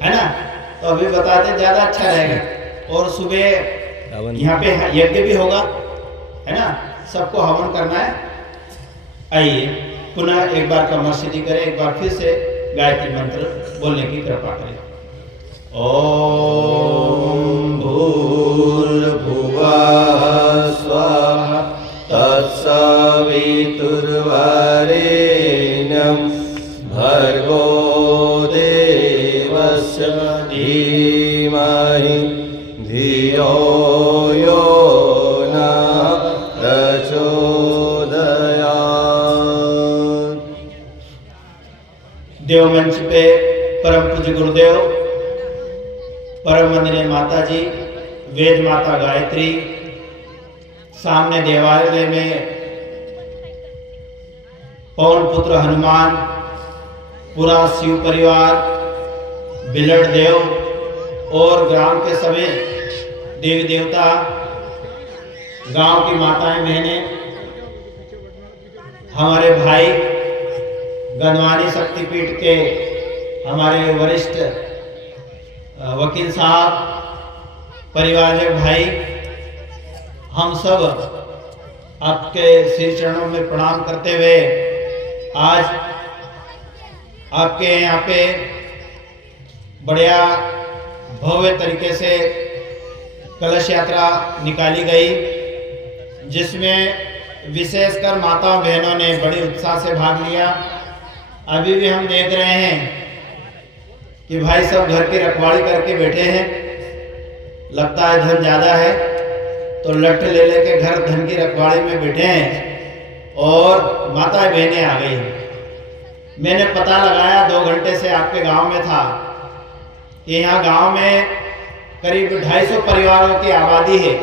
है ना। तो अभी बताते ज़्यादा अच्छा रहेगा। और सुबह यहाँ पे यज्ञ भी होगा, है ना, सबको हवन करना है। आइए पुनः एक बार कमर सीधी करें, एक बार फिर से गायत्री मंत्र बोलने की कृपा करें। ओम भूर्भुवः स्वः तत्सवितुर्वरेण्यं भर्गो देवस्य धीमहि धियो यो नः प्रचोदयात्। देवमंच पे परम पूज्य गुरुदेव, परम वंदनीय माता जी, वेद माता गायत्री, सामने देवालय में पवन पुत्र हनुमान, पूरा शिव परिवार, बिलट देव और ग्राम के सभी देवी देवता, गांव की माताएं बहनें, हमारे भाई गंधवानी शक्तिपीठ के हमारे वरिष्ठ वकील साहब, परिवारजन भाई, हम सब आपके श्री चरणों में प्रणाम करते हुए आज आपके यहाँ पे बढ़िया भव्य तरीके से कलश यात्रा निकाली गई, जिसमें विशेषकर माताओं बहनों ने बड़े उत्साह से भाग लिया। अभी भी हम देख रहे हैं कि भाई सब घर की रखवाली करके बैठे हैं। लगता है धन ज़्यादा है तो लठ ले लेके घर धन की रखवाली में बैठे हैं और माता बहनें आ गई हैं। मैंने पता लगाया, 2 घंटे से आपके गांव में था कि यहाँ गांव में करीब 250 परिवारों की आबादी है।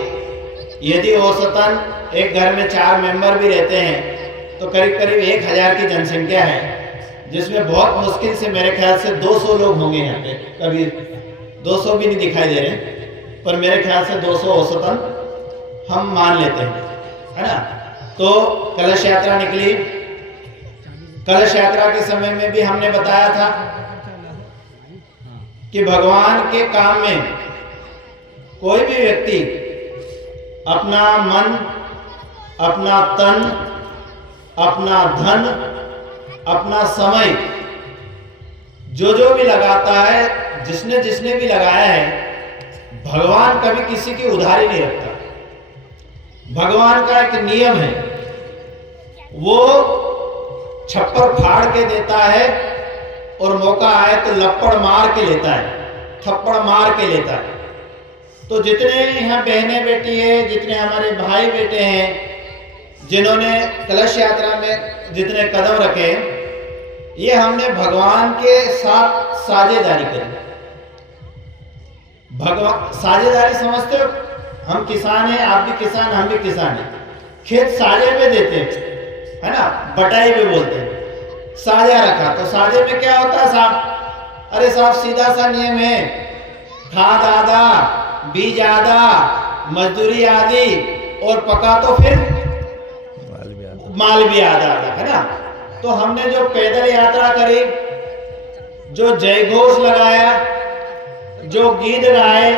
यदि औसतन एक घर में 4 मेंबर भी रहते हैं तो करीब करीब 1000 की जनसंख्या है, जिसमें बहुत मुश्किल से मेरे ख्याल से 200 लोग होंगे यहाँ पे। कभी 200 भी नहीं दिखाई दे रहे, पर मेरे ख्याल से 200 औसतन हम मान लेते हैं, है ना। तो कलश यात्रा निकली। कलश यात्रा के समय में भी हमने बताया था कि भगवान के काम में कोई भी व्यक्ति अपना मन, अपना तन, अपना धन, अपना समय जो भी लगाता है, जिसने जिसने भी लगाया है, भगवान कभी किसी की उधारी नहीं रखता। भगवान का एक नियम है, वो छप्पर फाड़ के देता है और मौका आए तो लपड़ मार के लेता है, थप्पड़ मार के लेता है। तो जितने यहाँ बहनें बेटी है, जितने हमारे भाई बेटे हैं, जिन्होंने कलश यात्रा में जितने कदम रखे, ये हमने भगवान के साथ साझेदारी करी। भगवान साझेदारी समझते हो? हम किसान हैं, आप भी किसान, हम भी किसान हैं। खेत साझे में देते हैं, है ना, बटाई में बोलते हैं। साझा रखा तो साझे में क्या होता है साहब? अरे साहब सीधा सा नियम है, खाद आधा, बीज आधा, मजदूरी आधी और पका तो फिर माल भी आधा आधा, है ना। तो हमने जो पैदल यात्रा करी, जो जय घोष लगाया, जो गीत गाए,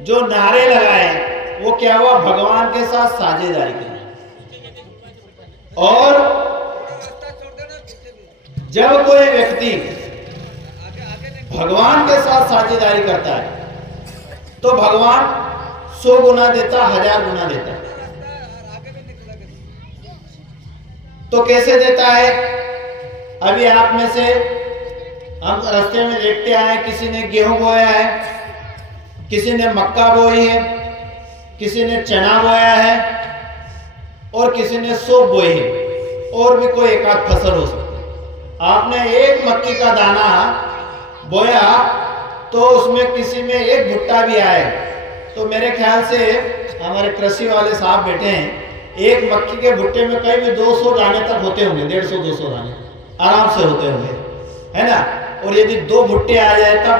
जो नारे लगाए, वो क्या हुआ? भगवान के साथ साझेदारी की। और जब कोई व्यक्ति भगवान के साथ साझेदारी करता है तो भगवान 100 गुना देता, 1000 गुना देता। तो कैसे देता है? अभी आप में से हम रास्ते में देखते आए, किसी ने गेहूं बोया है, किसी ने मक्का बोई है, किसी ने चना बोया है और किसी ने सौंफ बोई है, और भी कोई एक आध फसल हो सकती है। आपने एक मक्की का दाना बोया तो उसमें किसी में एक भुट्टा भी आए, तो मेरे ख्याल से हमारे कृषि वाले साहब बैठे हैं, एक मक्की के भुट्टे में कहीं भी 200 दाने तक होते होंगे, 150-200 दाने आराम से होते होंगे, है ना। और यदि 2 भुट्टे आ जाए तब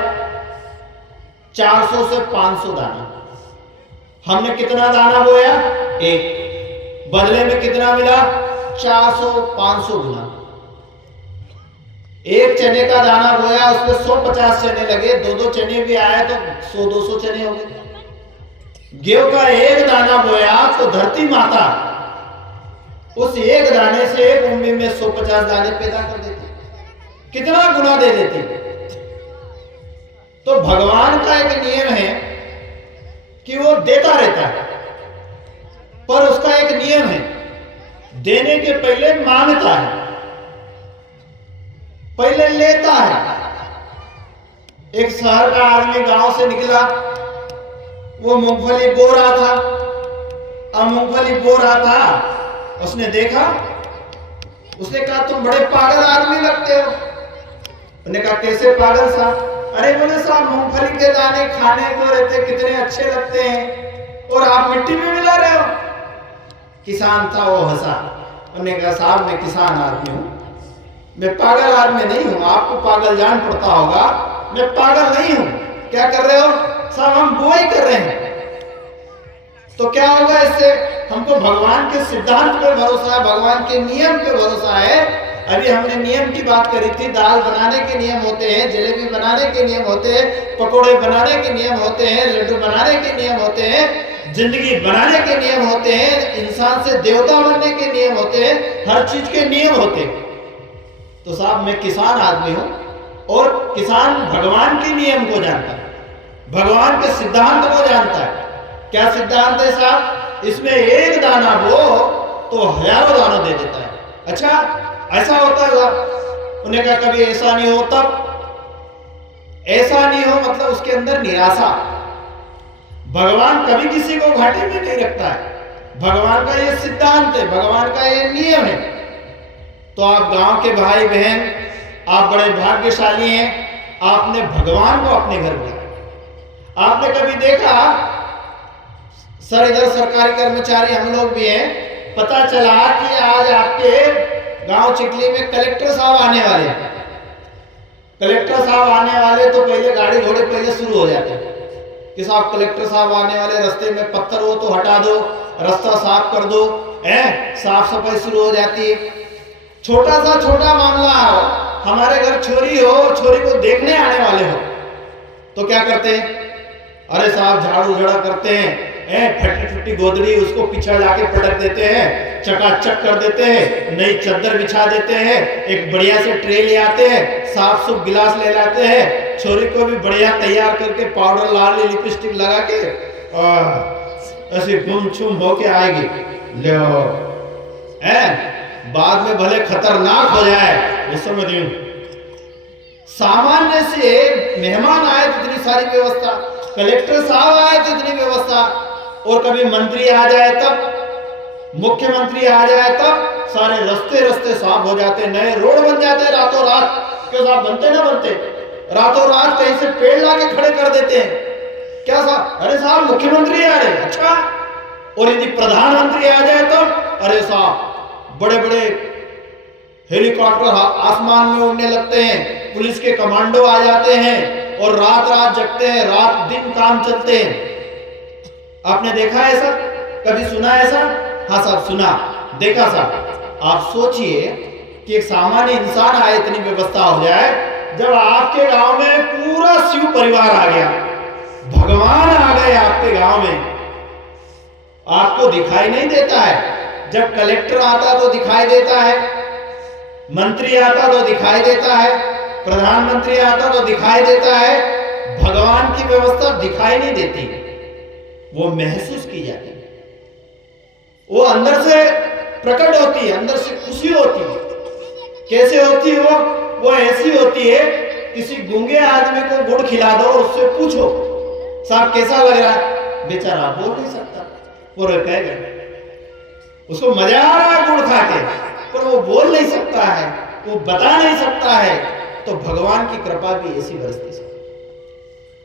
400 से 500 दाना। हमने कितना दाना बोया? एक। बदले में कितना मिला? 400-500 गुना। एक चने का दाना बोया, उसमें 150 चने लगे, 2-2 चने भी आए तो 100-200 चने हो गए। गेहूं का एक दाना बोया तो धरती माता उस एक दाने से एक उम्मी में 150 दाने पैदा कर देती, कितना गुना दे देती। तो भगवान का एक नियम है कि वो देता रहता है, पर उसका एक नियम है, देने के पहले मांगता है, पहले लेता है। एक शहर का आदमी गांव से निकला, वो मूंगफली बो रहा था। अब मूंगफली बो रहा था, उसने देखा, उसने कहा तुम बड़े पागल आदमी लगते हो। उसने कहा कैसे पागल साहब? अरे बोले साहब मूंगफली के दाने खाने को रहते कितने अच्छे लगते हैं और आप मिट्टी में मिला रहे हो। किसान था, वो हंसा। उन्होंने कहा साहब मैं किसान आदमी हूं, मैं पागल आदमी नहीं हूं, आपको पागल जान पड़ता होगा, मैं पागल नहीं हूं। क्या कर रहे हो साहब? हम बुआई कर रहे हैं। तो क्या होगा इससे? हमको भगवान के सिद्धांत पे भरोसा है, भगवान के नियम पे भरोसा है। अभी हमने नियम की बात करी थी, दाल बनाने के नियम होते हैं, जलेबी बनाने के नियम होते हैं, पकोड़े बनाने के नियम होते हैं, लड्डू बनाने के नियम होते हैं, जिंदगी बनाने के नियम होते हैं, इंसान से देवता बनने के नियम होते हैं, हर चीज के नियम होते हैं। तो साहब मैं किसान आदमी हूं और किसान भगवान के नियम को जानता है, भगवान के सिद्धांत को जानता है। क्या सिद्धांत है साहब? इसमें एक दाना बो तो हजारों दाना दे देता है। अच्छा ऐसा होता है साहब? उन्हें कहा कभी ऐसा नहीं हो, तब ऐसा नहीं हो मतलब उसके अंदर निराशा। भगवान कभी किसी को घाटे में नहीं रखता है, भगवान का ये सिद्धांत है, भगवान का ये नियम है। तो आप गांव के भाई बहन, आप बड़े भाग्यशाली हैं, आपने भगवान को अपने घर बुलाया। आपने कभी देखा, सर इधर सरकारी कर्मचारी हम लोग भी हैं, पता चला कि आज आपके गांव चिखली में कलेक्टर साहब आने वाले हैं। कलेक्टर साहब आने वाले तो पहले गाड़ी घोड़े पहले शुरू हो जाते हैं कि साहब कलेक्टर साहब आने वाले, रास्ते में पत्थर हो तो हटा दो, रास्ता साफ कर दो, साफ सफाई शुरू हो जाती है। छोटा सा छोटा मामला हो, हमारे घर चोरी हो, छोरी को देखने आने वाले हो तो क्या करते हैं? अरे साहब झाड़ू झड़ा करते हैं, फटी फटी गोदड़ी उसको पीछे लाके पटक देते हैं, चकाचक कर देते हैं, नई चादर बिछा देते हैं, एक बढ़िया से ट्रे ले आते हैं, साफ सुफ गिलास ले लाते हैं, छोरी को भी बढ़िया तैयार करके पाउडर लाल लिपस्टिक लगा के ऐसे गुमछुम होके आएगी। लो बाद में भले खतरनाक हो जाए, इस समझ सामान्य से मेहमान आए तो इतनी सारी व्यवस्था, कलेक्टर साहब आए तो इतनी व्यवस्था, और कभी मंत्री आ जाए तब, मुख्यमंत्री आ जाए तब सारे रास्ते साफ हो जाते, नए रोड बन जाते रातों रात। क्यों साहब? बनते ना बनते, रातों रात कहीं से पेड़ लाके खड़े कर देते हैं। क्या साहब? अरे साहब मुख्यमंत्री आ रहे, अच्छा। और यदि प्रधानमंत्री आ जाए तो अरे साहब बड़े बड़े हेलीकॉप्टर आसमान में उड़ने लगते हैं, पुलिस के कमांडो आ जाते हैं और रात रात जगते हैं, रात दिन काम चलते हैं। आपने देखा ऐसा? कभी सुना ऐसा? हाँ साहब सुना, देखा साहब। आप सोचिए कि एक सामान्य इंसान आए, इतनी व्यवस्था हो जाए। जब आपके गांव में पूरा शिव परिवार आ गया, भगवान आ गए आपके गांव में, आपको दिखाई नहीं देता है। जब कलेक्टर आता तो दिखाई देता है, मंत्री आता तो दिखाई देता है, प्रधानमंत्री आता तो दिखाई देता है, भगवान की व्यवस्था दिखाई नहीं देती, वो महसूस की जाती है, वो अंदर से प्रकट होती है, अंदर से खुशी होती है। कैसे होती है वो ऐसी होती है, किसी गूंगे आदमी को गुड़ खिला दो और उससे पूछो साहब कैसा लग रहा है, बेचारा बोल नहीं सकता, वो कहेगा उसको मजा आ रहा है गुड़ खा के, पर वो बोल नहीं सकता है, वो बता नहीं सकता है। तो भगवान की कृपा भी ऐसी बरसती है।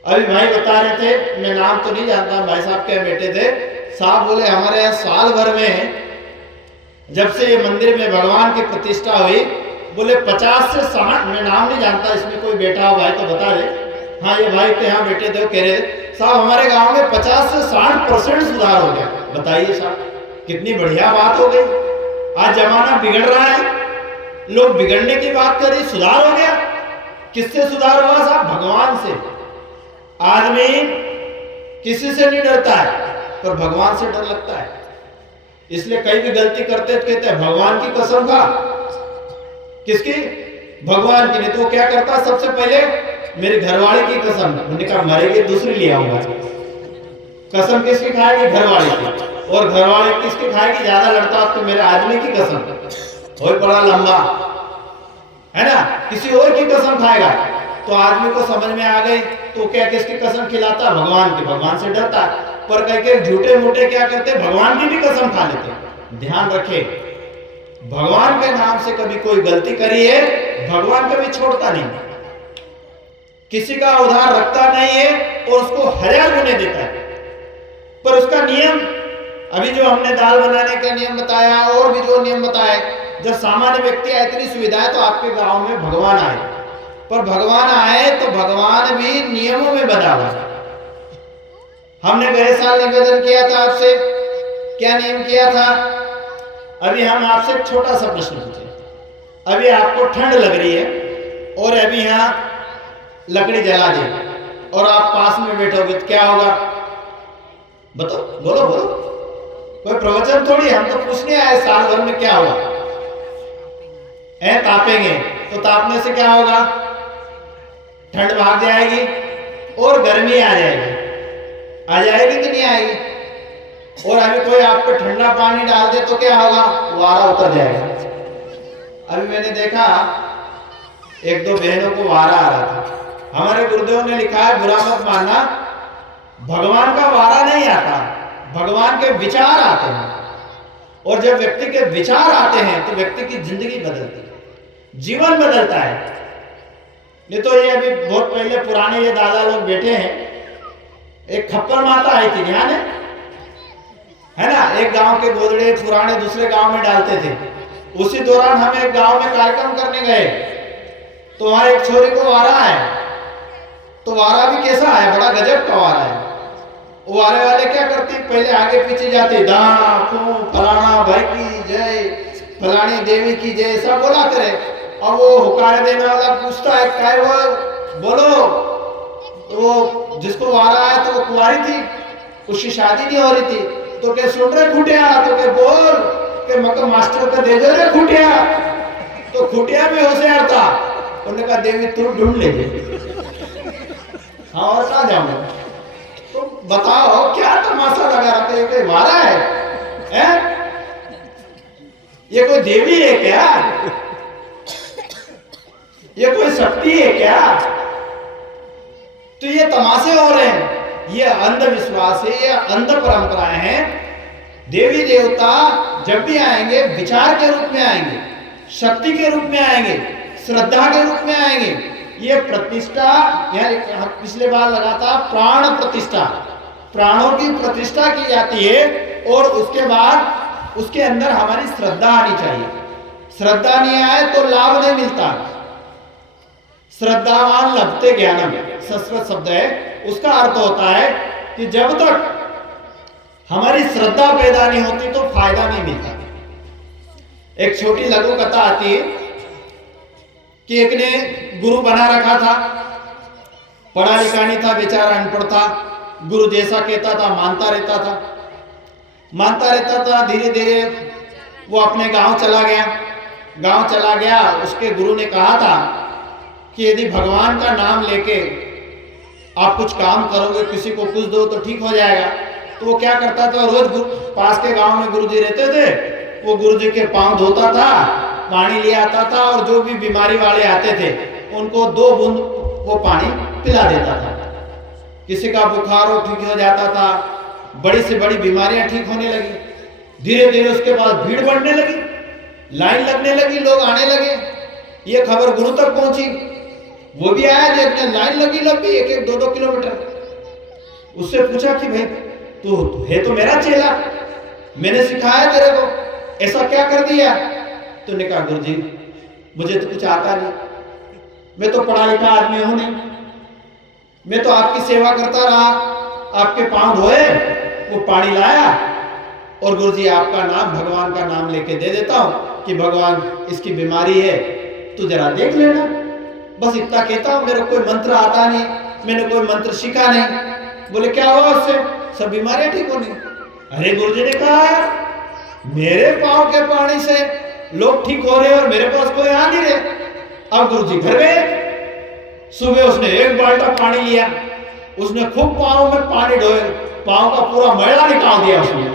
अभी भाई बता रहे थे, मैं नाम तो नहीं जानता, भाई साहब के बेटे थे, साहब बोले हमारे यहाँ साल भर में जब से ये मंदिर में भगवान की प्रतिष्ठा हुई, बोले 50 से 60, मैं नाम नहीं जानता, इसमें कोई बेटा हो भाई तो बता दे। हाँ ये भाई के यहाँ बेटे थे, कह रहे साहब हमारे गांव में 50 से 60% सुधार हो गया। बताइए साहब कितनी बढ़िया बात हो गई। आज जमाना बिगड़ रहा है, लोग बिगड़ने की बात करी, सुधार हो गया। किससे सुधार हुआ साहब? भगवान से। आदमी किसी से नहीं डरता है, पर भगवान से डर लगता है। इसलिए कहीं भी गलती करते तो कहते हैं भगवान की कसम खा। किसकी? भगवान की। नहीं तो वो क्या करता? सबसे पहले मेरे घरवाले की कसम। मैंने कहा मरेगी दूसरी ले आऊंगा। कसम किसकी खाएगी? घरवाले की। और घरवाले किसकी खाएगी? ज्यादा लड़ता तो मेरे आदमी की कसम, और बड़ा लंबा है ना, किसी और की कसम खाएगा। तो आदमी को समझ में आ गई तो क्या किसकी कसम खिलाता? भगवान की। भगवान से डरता। पर कई कई झूठे मूठे क्या करते? भगवान की भी कसम खा लेते। ध्यान रखे, भगवान के नाम से कभी कोई गलती करी है, भगवान कभी छोड़ता नहीं, किसी का उधार रखता नहीं है और उसको 1000 गुने देता है। पर उसका नियम, अभी जो हमने दाल बनाने का नियम बताया और भी जो नियम बताए, जब सामान्य व्यक्ति है इतनी सुविधाएं, तो आपके गांव में भगवान आए। पर भगवान आए तो भगवान भी नियमों में बना हुआ। हमने गए साल निवेदन किया था आपसे, क्या नियम किया था? अभी हम आपसे एक छोटा सा प्रश्न पूछे। अभी आपको ठंड लग रही है और अभी यहां लकड़ी जला दे और आप पास में बैठोगे तो क्या होगा? बताओ, बोलो बोलो। कोई प्रवचन थोड़ी, हम तो पूछने आए साल भर में क्या होगा। तापेंगे तो तापने से क्या होगा? ठंड भाग जाएगी और गर्मी आ जाएगी। आ जाएगी कि नहीं आएगी? और अभी कोई आप पे ठंडा पानी डाल दे तो क्या होगा? वारा उतर जाएगा। अभी मैंने देखा एक दो बहनों को वारा आ रहा था। हमारे गुरुदेव ने लिखा है, बुरा मत मानना, भगवान का वारा नहीं आता, भगवान के विचार आते हैं। और जब व्यक्ति के विचार आते हैं तो व्यक्ति की जिंदगी बदलती है, जीवन बदलता है। नहीं तो ये अभी बहुत पहले पुराने ये दादा लोग बैठे हैं, एक खप्पर माता आई थी, ध्यान है ना? एक गांव के गोदड़े पुराने दूसरे गांव में डालते थे। उसी दौरान हम एक गांव में कार्यक्रम करने गए तो वहां एक छोरी को वारा है। तो वारा भी कैसा है? बड़ा गजब का वारा है। वो वारे वाले क्या करती? पहले आगे पीछे जाती, दाना फू फलाना भाई की जय, फलानी देवी की जय, ऐसा बोला करे। और वो हुकार देने वाला पूछता है क्या वो बोलो। तो वो जिसको वारा है तो वो कुंवारी थी, उसकी शादी नहीं हो रही थी। तो क्या सुन रहे खुटिया? तो क्या बोल के मकर मास्टर का दे दे रे खुटिया। तो खुटिया भी होशियार था, उन्होंने कहा देवी तू ढूंढ ले। हाँ, और कहाँ जाऊंगा? तो बताओ क्या तमाशा लगा रहा था? ये कोई वारा है? ये कोई देवी है क्या? ये कोई शक्ति है क्या? तो ये तमाशे हो रहे हैं, ये अंधविश्वास है, ये अंध परंपराएं हैं। देवी देवता जब भी आएंगे विचार के रूप में आएंगे, शक्ति के रूप में आएंगे, श्रद्धा के रूप में आएंगे। ये प्रतिष्ठा, यह पिछले बार लगा था प्राण प्रतिष्ठा, प्राणों की प्रतिष्ठा की जाती है। और उसके बाद उसके अंदर हमारी श्रद्धा आनी चाहिए। श्रद्धा नहीं आए तो लाभ नहीं मिलता। श्रद्धावान लभते ज्ञानम, संस्कृत शब्द है, उसका अर्थ होता है कि जब तक हमारी श्रद्धा पैदा नहीं होती तो फायदा नहीं मिलता। एक छोटी लघु कथा आती है कि एक ने गुरु बना रखा था, पढ़ा लिखा नहीं था, बेचारा अनपढ़ था। गुरु जैसा कहता था मानता रहता था, मानता रहता था। धीरे धीरे वो अपने गांव चला गया। गांव चला गया, उसके गुरु ने कहा था कि यदि भगवान का नाम लेके आप कुछ काम करोगे, किसी को कुछ दो तो ठीक हो जाएगा। तो वो क्या करता था, रोज पास के गांव में गुरुजी रहते थे, वो गुरुजी के पांव धोता था, पानी ले आता था और जो भी बीमारी वाले आते थे उनको 2 बूंद वो पानी पिला देता था। किसी का बुखार हो ठीक हो जाता था, बड़ी से बड़ी बीमारियां ठीक होने लगी। धीरे धीरे उसके बाद भीड़ बढ़ने लगी, लाइन लगने लगी, लोग आने लगे। ये खबर गुरु तक पहुंची, वो भी आया, देखने लाइन लगी लंबी 1-1, 2-2 किलोमीटर। उससे पूछा कि भाई तू है तो मेरा चेला, मैंने सिखाया तेरे को, ऐसा क्या कर दिया? तो ने कहा गुरुजी मुझे तो कुछ आता नहीं, मैं तो पढ़ा लिखा आदमी हूं नहीं, मैं तो आपकी सेवा करता रहा, आपके पांव धोए, वो पानी लाया और गुरुजी आपका नाम, भगवान का नाम लेके दे देता हूँ कि भगवान इसकी बीमारी है, तू जरा देख लेना। बस इतना कहता हूँ, मेरे कोई मंत्र आता नहीं, मैंने कोई मंत्र सीखा नहीं। बोले क्या हुआ उससे? सब बीमारियां ठीक होनी। अरे गुरुजी ने कहा मेरे पाँव के पानी से लोग ठीक हो रहे और मेरे पास कोई आ नहीं रहे। अब गुरुजी घर गए। सुबह उसने एक बाल्टा पानी लिया, उसने खूब पाँव में पानी ढोए, पाँव का पूरा मैला निकाल दिया उसने।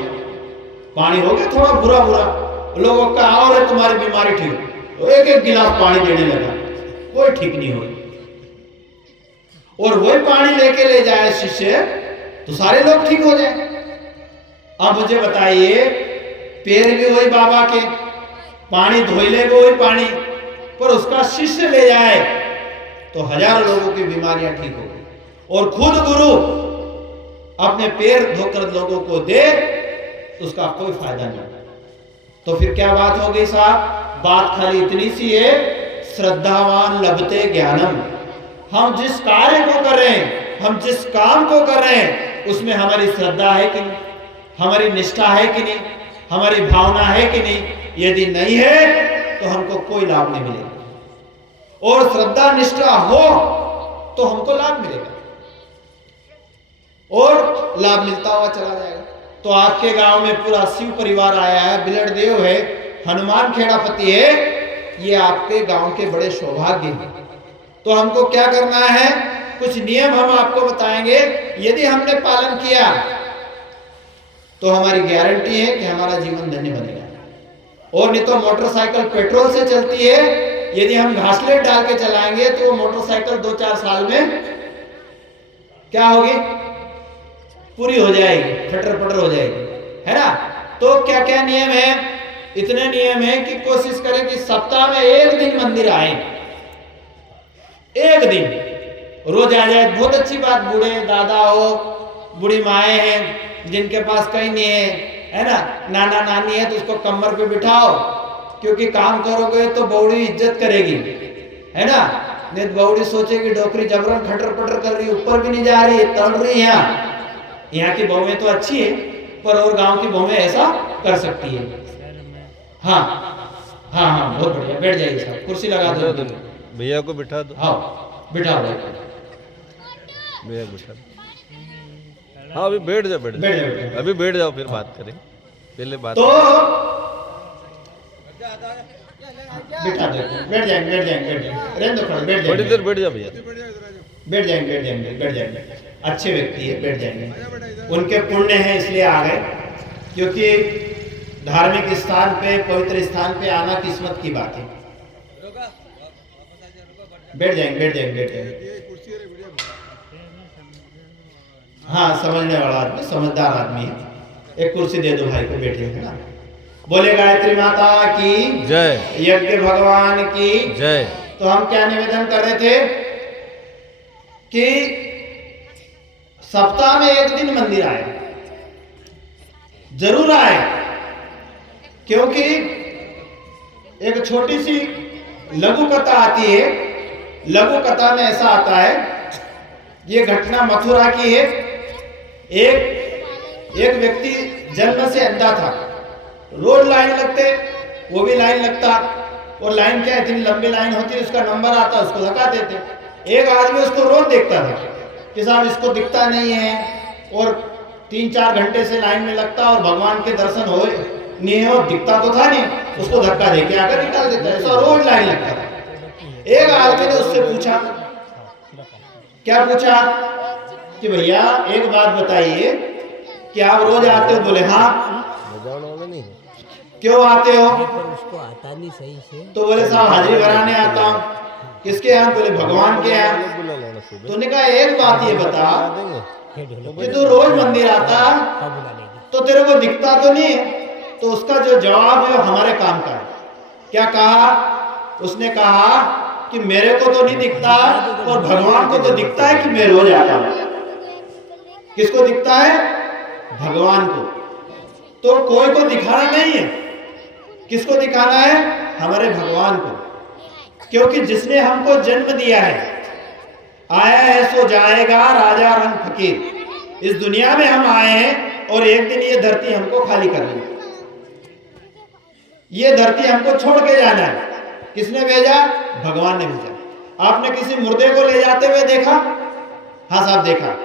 पानी हो गया थोड़ा बुरा बुरा, लोगों का आओ रे तुम्हारी बीमारी ठीक, तो एक एक गिलास पानी देने लगा, कोई ठीक नहीं हुई। और वही पानी लेके ले जाए शिष्य तो सारे लोग ठीक हो जाए। अब मुझे बताइए, पैर भी वही बाबा के, पानी धोई ले वही पानी, पर उसका शिष्य ले जाए तो हजारों लोगों की बीमारियां ठीक हो गई। और खुद गुरु अपने पैर धोकर लोगों को दे तो उसका कोई फायदा नहीं। तो फिर क्या बात हो गई साहब? बात खाली इतनी सी है, श्रद्धावान लभते ज्ञानम। हम जिस कार्य को कर रहे हैं, हम जिस काम को कर रहे हैं, उसमें हमारी श्रद्धा है कि नहीं, हमारी निष्ठा है कि नहीं, हमारी भावना है कि नहीं? यदि नहीं है तो हमको कोई लाभ नहीं मिलेगा, और श्रद्धा निष्ठा हो तो हमको लाभ मिलेगा और लाभ मिलता हुआ चला जाएगा। तो आपके गांव में पूरा शिव परिवार आया है, बिलड़ देव है, हनुमान खेड़ापति है, ये आपके गांव के बड़े सौभाग्य हैं। तो हमको क्या करना है? कुछ नियम हम आपको बताएंगे, यदि हमने पालन किया तो हमारी गारंटी है कि हमारा जीवन धन्य बनेगा। और नहीं तो मोटरसाइकिल पेट्रोल से चलती है, यदि हम घासलेट डाल के चलाएंगे तो वो मोटरसाइकिल 2-4 साल में क्या होगी? पूरी हो जाएगी, फटर फटर हो जाएगी, है ना? तो क्या क्या नियम है? इतने नियम है कि कोशिश करें कि सप्ताह में एक दिन मंदिर आए, एक दिन रोज आ जाए, बहुत अच्छी बात। बूढ़े दादा हो, बूढ़ी माएँ हैं जिनके पास कहीं नहीं है ना, नाना नानी है, तो उसको कमर पे बिठाओ, क्योंकि काम करोगे तो बौड़ी इज्जत करेगी, है ना? नहीं तो बौड़ी सोचेगी डोकरी जबरन खटर पटर कर रही, ऊपर भी नहीं जा रही, तड़ रही है। यहाँ की बहुएं तो अच्छी है, पर और गांव की बहुएं ऐसा कर सकती है। हाँ हाँ हाँ, बहुत बढ़िया, बैठ जाइए साहब, कुर्सी लगा दो, भैया को बिठा दो। हाँ बिठा दो भैया बिठा दो। हाँ अभी बैठ जाओ, बैठ जाओ, अभी बैठ जाओ, फिर बात करें, पहले बात। तो बिठा दो, बैठ जाएंगे, बैठ जाएंगे, बैठ जाएंगे, रहने दो खड़े, बैठ जाएंगे, थोड़ी देर बैठ जाओ भैया, बैठ जाएंगे, बैठ जाएंगे, बैठ जाएंगे। अच्छे व्यक्ति है, बैठ जाएंगे, उनके पुण्य है इसलिए आ गए, क्योंकि धार्मिक स्थान पे, पवित्र स्थान पे आना किस्मत की बात है। बैठ जाएंगे, बैठ जाएंगे, बैठ जाएंगे। हाँ, समझने वाला आदमी, समझदार आदमी है। एक कुर्सी दे दो भाई को, बैठे, है ना? बोले गायत्री माता की जय, यज्ञ भगवान की जय। तो हम क्या निवेदन कर रहे थे कि सप्ताह में एक दिन मंदिर आए, जरूर आए, क्योंकि एक छोटी सी लघु कथा आती है। लघु कथा में ऐसा आता है, ये घटना मथुरा की है। एक व्यक्ति जन्म से अंधा था, रोज लाइन लगते, वो भी लाइन लगता, और लाइन क्या इतनी लंबी लाइन होती है, उसका नंबर आता, उसको लगा देते। एक आदमी उसको रोज देखता था कि साहब इसको दिखता नहीं है, और 3-4 घंटे से लाइन में लगता और भगवान के दर्शन हो नहीं है, और दिखता तो था नहीं, उसको धक्का देके आकर निकाल देता, ऐसा रोज लाइन लगता था। एक आदमी ने उससे पूछा, क्या पूछा कि भैया एक बात बताइए कि आप रोज आते हो? बोले हाँ। क्यों आते हो? उसको आता नहीं सही से। तो बोले साहब हाजिरी भराने आता हूँ। किसके यहाँ? बोले भगवान के यहाँ। तो ने कहा एक बात ये बता कि तू रोज मंदिर आता तो तेरे को दिखता तो नहीं है? तो उसका जो जवाब है वो हमारे काम का है। क्या कहा उसने? कहा कि मेरे को तो नहीं दिखता, और भगवान को तो दिखता है कि मैं रोज आता हूं। किसको दिखता है? भगवान को। तो कोई को दिखाना नहीं है, किसको दिखाना है? हमारे भगवान को, क्योंकि जिसने हमको जन्म दिया है, आया है सो जाएगा, राजा रंग फकीर। इस दुनिया में हम आए हैं और एक दिन ये धरती हमको खाली करनी है, ये धरती हमको छोड़ के जाना है। किसने भेजा? भगवान ने भेजा। आपने किसी मुर्दे को ले जाते हुए देखा? हाँ साहब देखा।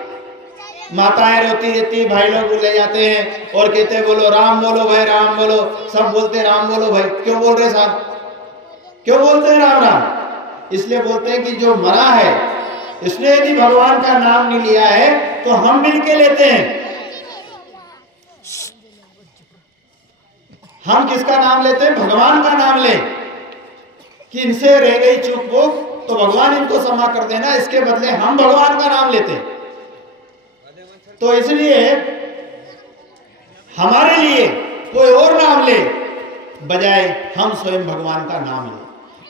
माताएं रोती रहती, भाई लोग ले जाते हैं और कहते हैं बोलो राम बोलो भाई राम बोलो, सब बोलते हैं राम बोलो भाई। क्यों बोल रहे साहब? क्यों बोलते हैं राम राम? इसलिए बोलते हैं कि जो मरा है इसने यदि भगवान का नाम नहीं लिया है तो हम मिलके लेते हैं। हम किसका नाम लेते हैं? भगवान का नाम ले कि इनसे रह गई चूक वो तो भगवान इनको क्षमा कर देना, इसके बदले हम भगवान का नाम लेते हैं। तो इसलिए हमारे लिए कोई और नाम ले बजाय हम स्वयं भगवान का नाम लें।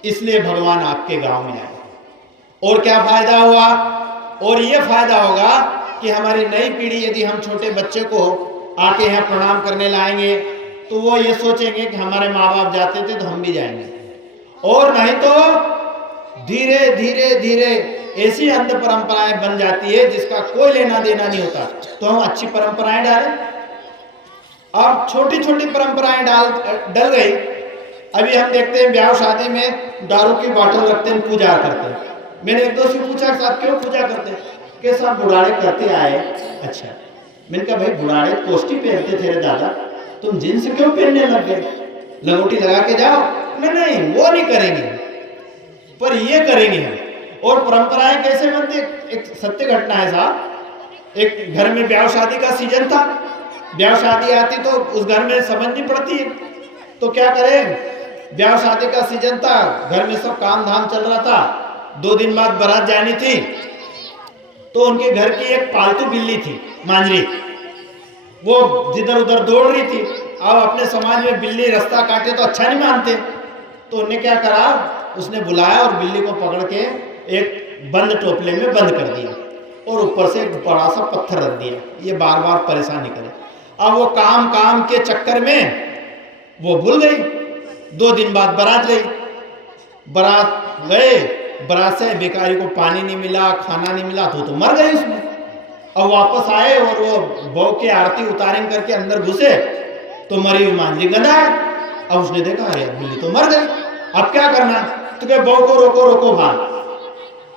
इसलिए भगवान आपके गांव में आए। और क्या फायदा हुआ? और ये फायदा होगा कि हमारी नई पीढ़ी, यदि हम छोटे बच्चे को आके यहाँ प्रणाम करने लाएंगे तो वो ये सोचेंगे कि हमारे माँ बाप जाते थे तो हम भी जाएंगे। और नहीं तो धीरे धीरे धीरे ऐसी अंध परंपराएं बन जाती है जिसका कोई लेना देना नहीं होता। तो हम अच्छी परंपराएं डालें। अब छोटी छोटी परंपराएं डल गई। अभी हम देखते हैं ब्याह शादी में दारू की बोतल रखते हैं, पूजा करते हैं। मैंने एक दोस्त से पूछा साहब क्यों पूजा करते हैं? कि साहब बुढ़ाड़े करते आए। अच्छा, मैंने कहा भाई बुढ़ाड़े कोष्टी पहनते थे रे दादा, तुम जींस क्यों पहनने लग गए? लंगोटी लगा के जाओ। नहीं वो नहीं करेंगे, पर ये करेंगे हम। और परंपराएं कैसे बनती? एक सत्य घटना है साहब। एक घर में ब्याह शादी का सीजन था, ब्याह शादी आती तो उस घर में समझ नहीं पड़ती है, तो क्या करें? ब्याह शादी का सीजन था, घर में सब काम धाम चल रहा था, 2 दिन बाद बारात जानी थी। तो उनके घर की एक पालतू बिल्ली थी, मांजरी, वो जिधर उधर दौड़ रही थी। अब अपने समाज में बिल्ली रास्ता काटे तो अच्छा नहीं मानते, तो उन्होंने क्या करा, उसने बुलाया और बिल्ली को पकड़ के एक बंद टोपले में बंद कर दिया और ऊपर से एक बड़ा सा पत्थर रख दिया, ये बार बार परेशान नहीं करे। अब वो काम के चक्कर में वो भूल गई। 2 दिन बाद बारात गई, बारात गए, बारात से बेकारी को पानी नहीं मिला, खाना नहीं मिला, तो मर गई उसमें। अब वापस आए और वो बहू की आरती उतारें करके अंदर घुसे तो मरी हुई मांझी गंदा है। अब उसने देखा अरे बिल्ली तो मर गई, अब क्या करना? तो क्या बहू को रोको रोको भाग।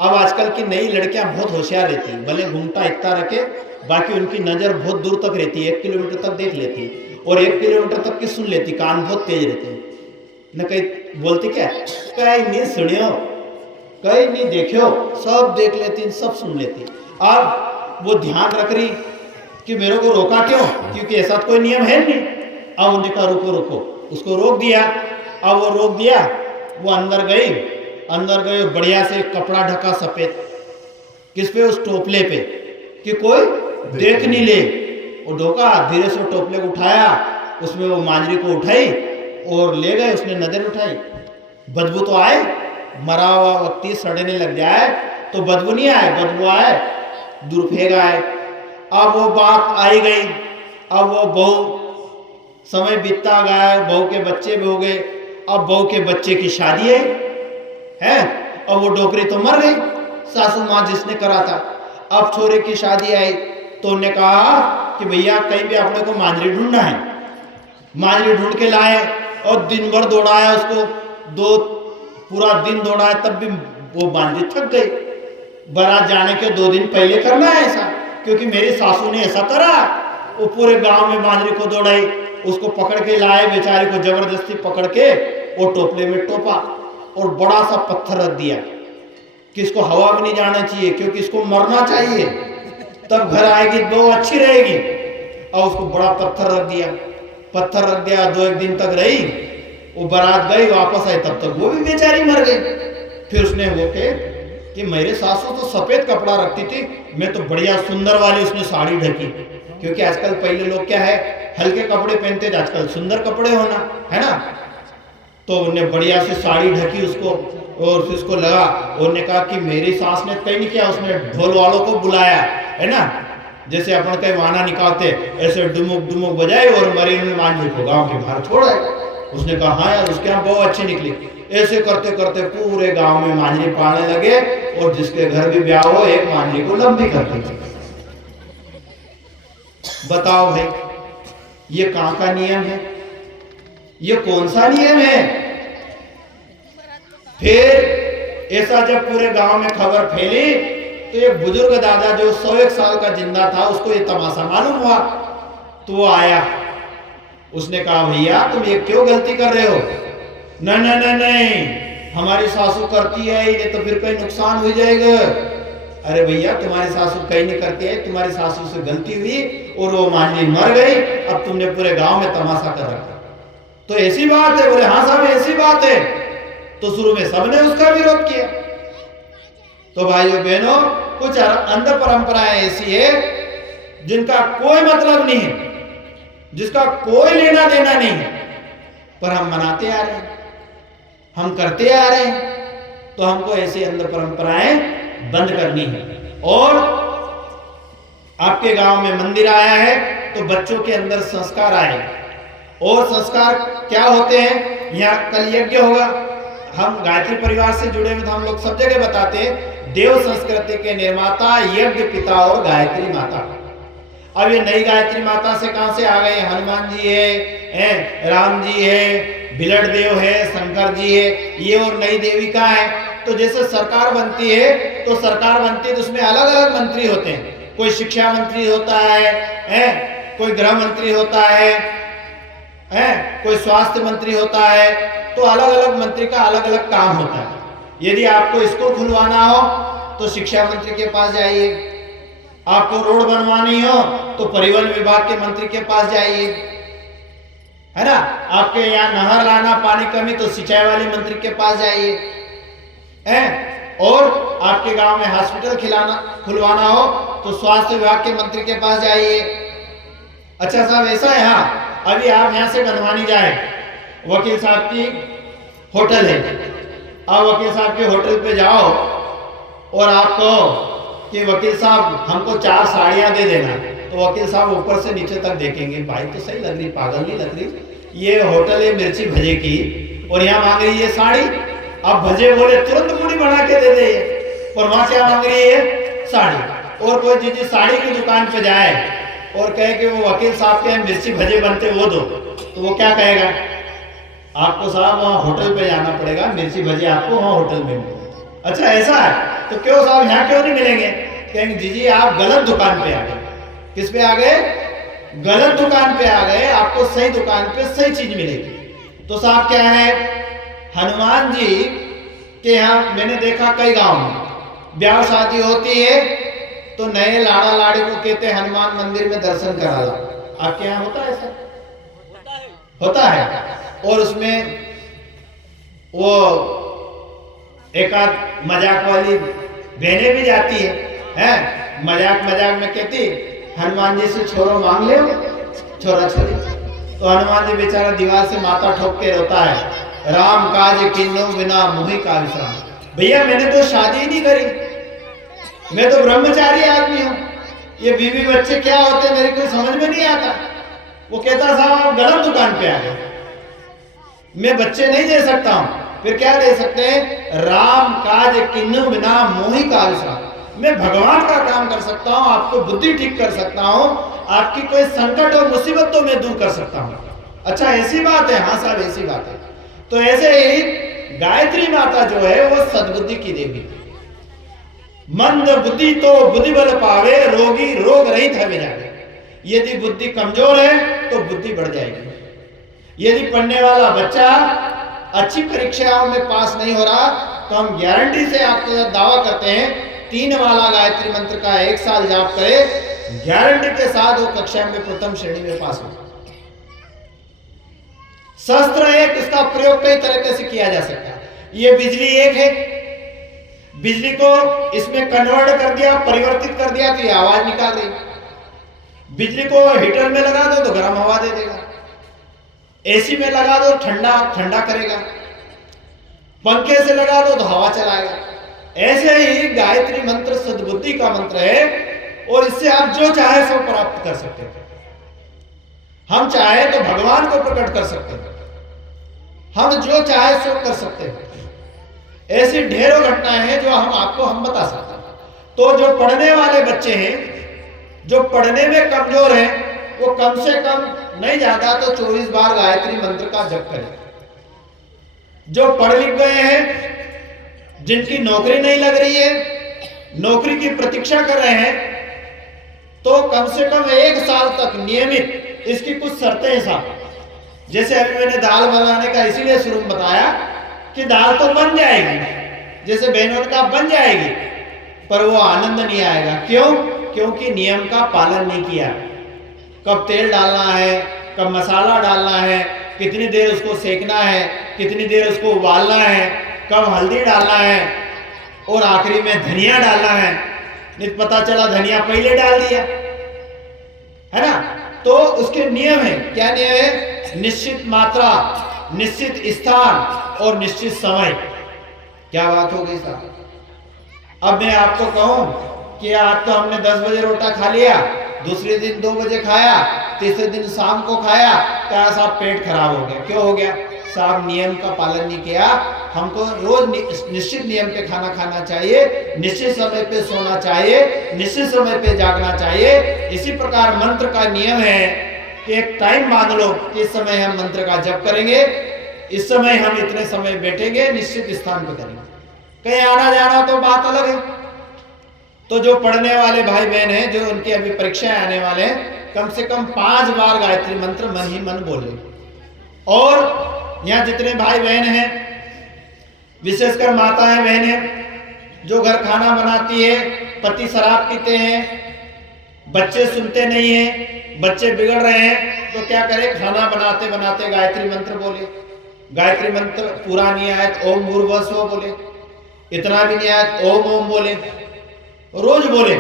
अब आजकल की नई लड़कियां बहुत होशियार रहती, भले घूमटा इतना रखे, बाकी उनकी नजर बहुत दूर तक रहती है, 1 किलोमीटर तक देख लेती और 1 किलोमीटर तक की सुन लेती, कान बहुत तेज रहते न। कहीं बोलती क्या? कहीं नहीं सुनियो, कहीं नहीं देखियो, सब देख लेती, सब सुन लेती। अब वो ध्यान रख रही कि मेरे को रोका क्यों, क्योंकि ऐसा कोई नियम है नहीं। अब उन्होंने कहा रुको रुको, उसको रोक दिया। अब वो रोक दिया, वो अंदर गई बढ़िया से कपड़ा ढका सफेद, किस पे? उस टोपले पे, कि कोई देख नहीं ले। वो ढोका, धीरे से टोपले को उठाया, उसमें वो मांजरी को उठाई और ले गए। उसने नजर उठाई, बदबू तो आए, मरा हुआ व्यक्ति सड़ने लग जाए तो बदबू नहीं आए, बदबू आए दूर फेंक आए। अब वो बात आई गई, अब वो बहू, समय बीतता गया, बहू के बच्चे भी हो गए। अब बहू के बच्चे की शादी है, अब वो डोकरी तो मर गई, सासू माँ जिसने करा था। अब छोरे की शादी आई तो उन्होंने कहा कि भैया कहीं भी अपने को मांजरी ढूंढना है। मांजरी ढूंढ के लाए और दिन भर दौड़ाया उसको, पूरा दिन दौड़ाया, तब भी वो मांजरी थक गई। बारात जाने के 2 दिन पहले करना है ऐसा, क्योंकि मेरी सासू ने ऐसा करा। वो पूरे गांव में मांजरी को दौड़ाई, उसको पकड़ के लाए, बेचारी को जबरदस्ती पकड़ के वो टोपले में टोपा और बड़ा सा पत्थर रख दिया कि इसको हवा भी नहीं जाना चाहिए, क्योंकि इसको मरना चाहिए, तब घर आएगी तो अच्छी रहेगी। और उसको बड़ा पत्थर रख दिया, 2-1 दिन तक रही। वो बारात गई, वापस आई, तब तक वो भी बेचारी मर गई। फिर उसने वो के कि मेरे सासू तो सफेद कपड़ा रखती थी, मैं तो बढ़िया सुंदर वाली उसने साड़ी ढकी, क्योंकि आजकल पहले लोग क्या है हल्के कपड़े पहनते थे, आजकल सुंदर कपड़े होना है ना। तो उन्हें बढ़िया से साड़ी ढकी उसको और फिर उसको लगा। उन्होंने कहा कि मेरी सास ने कहीं नहीं किया, उसने ढोल वालों को बुलाया है ना, जैसे अपन कहीं वाना निकालते ऐसे डुमुक डुमुक बजाए और मरी में मांझी को गाँव के बाहर छोड़ा। उसने कहा हाँ यार उसके यहाँ बहुत अच्छी निकली। ऐसे करते करते पूरे गांव में मांझी पालने लगे और जिसके घर भी ब्याह हो एक मांझी को लंबी कर दी। बताओ भाई ये कहां का नियम है? ये कौन सा नियम है? फिर ऐसा जब पूरे गांव में खबर फैली तो एक बुजुर्ग दादा जो 101 साल का जिंदा था, उसको ये तमाशा मालूम हुआ। तो वो आया, उसने कहा भैया तुम ये क्यों गलती कर रहे हो? नहीं, हमारी सासू करती है, ये तो फिर कोई नुकसान हो जाएगा। अरे भैया तुम्हारी सासू कहीं नहीं करती है, तुम्हारी सासू से गलती हुई और वो मांझी मर गई, अब तुमने पूरे गांव में तमाशा कर रखा। तो ऐसी बात है? बोले हाँ साहब ऐसी बात है। तो शुरू में सबने उसका विरोध किया। तो भाइयों बहनों, कुछ अंध परंपराएं ऐसी है जिनका कोई मतलब नहीं है, जिसका कोई लेना देना नहीं है, पर हम मनाते आ रहे हैं, हम करते आ रहे हैं। तो हमको ऐसी अंध परंपराएं बंद करनी है। और आपके गांव में मंदिर आया है तो बच्चों के अंदर संस्कार आए। और संस्कार क्या होते हैं? यहाँ कल यज्ञ होगा, हम गायत्री परिवार से जुड़े हुए, तो हम लोग सब जगह बताते हैं देव संस्कृति के निर्माता यज्ञ पिता और गायत्री माता। अब ये नई गायत्री माता से कहां से आ गए? हनुमान जी है, राम जी है, बिलट देव है, शंकर जी है, ये और नई देविका है। तो जैसे सरकार बनती है तो सरकार बनती है तो उसमें अलग अलग मंत्री होते हैं। कोई शिक्षा मंत्री होता है, कोई गृह मंत्री होता है, कोई स्वास्थ्य मंत्री होता है। तो अलग अलग मंत्री का अलग अलग काम होता है। यदि आपको स्कूल खुलवाना हो तो शिक्षा मंत्री के पास जाइए, आपको रोड बनवानी हो तो परिवहन विभाग के मंत्री के पास जाइए, है ना। आपके यहाँ नहर लाना पानी कमी तो सिंचाई वाले मंत्री के पास जाइए, और आपके गांव में हॉस्पिटल खुलवाना हो तो स्वास्थ्य विभाग के मंत्री के पास जाइए। अच्छा साहब ऐसा है? हाँ, अभी आप यहाँ से गनवानी जाए, वकील साहब की होटल है, अब वकील साहब के होटल पे जाओ और आप कहो कि वकील साहब हमको 4 साड़ियां दे देना, तो वकील साहब ऊपर से नीचे तक देखेंगे, भाई तो सही लग रही, पागल नहीं लग रही, ये होटल है मिर्ची भजे की और यहाँ मांग रही है साड़ी। अब भजे बोले तुरंत पूरी बना के दे दे, पर वहां क्या मांग रही है? साड़ी। और कोई चीज साड़ी की दुकान पे जाए और कहे कि वो वकील साहब के मिर्ची भजे बनते वो दो, तो वो क्या कहेगा? आपको साहब वहाँ होटल पे जाना पड़ेगा, मिर्ची भजी आपको वहाँ होटल में मिलेगा। अच्छा ऐसा है? तो क्यों साहब यहाँ क्यों नहीं मिलेंगे? कहेंगे जी आप गलत दुकान पे आ गए। किस पे आ गए? गलत दुकान पे आ गए, आपको सही दुकान पे सही चीज मिलेगी। तो साहब क्या है, हनुमान जी के यहाँ मैंने देखा कई गांव में ब्याह शादी होती है तो नए लाड़ा लाड़ी को कहते हैं हनुमान मंदिर में दर्शन करा लो। आपके यहाँ होता है ऐसा? होता है। और उसमें वो एक आध मजाक वाली बहनें भी जाती है, मजाक में कहती हनुमान जी से छोरो मांग ले, छोरा छोरी। तो हनुमान जी बेचारा दीवार से माथा ठोक के रोता है, राम काज किन्नो बिना मुहि का विश्राम। भैया मैंने तो शादी ही नहीं करी, मैं तो ब्रह्मचारी आदमी हूँ, ये बीवी बच्चे क्या होते मेरे को समझ में नहीं आता। वो कहता साहब आप गलत दुकान पे आ गए, मैं बच्चे नहीं दे सकता हूं। फिर क्या दे सकते हैं? राम काज किन्नु बिना मोहि का विश्राम। मैं भगवान का काम कर सकता हूं, आपको बुद्धि ठीक कर सकता हूं, आपकी कोई संकट और मुसीबत तो मैं दूर कर सकता हूं। अच्छा ऐसी बात है? हाँ साहब ऐसी बात है। तो ऐसे ही गायत्री माता जो है वो सद्बुद्धि की देवी। मंद बुद्धि तो बुद्धि बल पावे, रोगी रोग रहित है जावे। यदि बुद्धि कमजोर है तो बुद्धि बढ़ जाएगी। यदि पढ़ने वाला बच्चा अच्छी परीक्षाओं में पास नहीं हो रहा तो हम गारंटी से आपके साथ दावा करते हैं 3 वाला गायत्री मंत्र का 1 साल जाप करे, गारंटी के साथ वो कक्षा में प्रथम श्रेणी में पास हो। शस्त्र एक, इसका प्रयोग कई तरीके से किया जा सकता है। ये बिजली एक है, बिजली को इसमें कन्वर्ट कर दिया, परिवर्तित कर दिया तो ये आवाज निकाल रही। बिजली को हीटर में लगा दो तो गर्म हवा दे देगा, एसी में लगा दो ठंडा ठंडा करेगा, पंखे से लगा दो तो हवा चलाएगा। ऐसे ही गायत्री मंत्र सद्बुद्धि का मंत्र है और इससे आप जो चाहे सो प्राप्त कर सकते हैं। हम चाहे तो भगवान को प्रकट कर सकते हैं, हम जो चाहे सो कर सकते हैं। ऐसी ढेरों घटनाएं हैं जो हम बता सकते हैं। तो जो पढ़ने वाले बच्चे हैं, जो पढ़ने में कमजोर हैं, वो कम से कम नहीं ज्यादा तो 24 बार गायत्री मंत्र का जप करें। जो पढ़ लिख गए हैं, जिनकी नौकरी नहीं लग रही है, नौकरी की प्रतीक्षा कर रहे हैं, तो कम से कम 1 साल तक नियमित इसकी कुछ शर्तें हैं साहब। जैसे अभी मैंने दाल बनाने का इसीलिए शुरू में बताया कि दाल तो बन जाएगी, जैसे बहनों का बन जाएगी, पर वो आनंद नहीं आएगा। क्यों? क्योंकि नियम का पालन नहीं किया। कब तेल डालना है, कब मसाला डालना है, कितनी देर उसको सेकना है, कितनी देर उसको उबालना है, कब हल्दी डालना है, और आखिरी में धनिया डालना है। नहीं पता चला धनिया पहले डाल दिया, है ना। तो उसके नियम है। क्या नियम है? निश्चित मात्रा, निश्चित स्थान और निश्चित समय। क्या बात हो गई साहब। अब मैं आपको कहूं कि आज तो हमने 10 बजे रोटा खा लिया, दूसरे दिन 2 बजे खाया, तीसरे दिन शाम को खाया, क्या साहब पेट खराब हो गया। क्यों हो गया साहब? नियम का पालन नहीं किया। हमको रोज निश्चित नियम पे खाना खाना चाहिए, निश्चित समय पे सोना चाहिए, निश्चित समय पे जागना चाहिए। इसी प्रकार मंत्र का नियम है कि एक टाइम मान लो कि इस समय हम मंत्र का जप करेंगे, इस समय हम इतने समय बैठेंगे, निश्चित स्थान पे करेंगे। कहीं आना जाना तो बात अलग है। तो जो पढ़ने वाले भाई बहन हैं, जो उनकी अभी परीक्षाएं आने वाले हैं, कम से कम 5 बार गायत्री मंत्र मन ही मन बोले। और यहाँ जितने भाई बहन हैं, विशेषकर माताएं बहनें, जो घर खाना बनाती है, पति शराब पीते हैं, बच्चे सुनते नहीं हैं, बच्चे बिगड़ रहे हैं, तो क्या करें? खाना बनाते बनाते गायत्री मंत्र बोले। गायत्री मंत्र पूरा नहीं आया तो ओम भूर्भुवः बोले, इतना भी नहीं आया तो ओम ओम बोले, रोज बोले,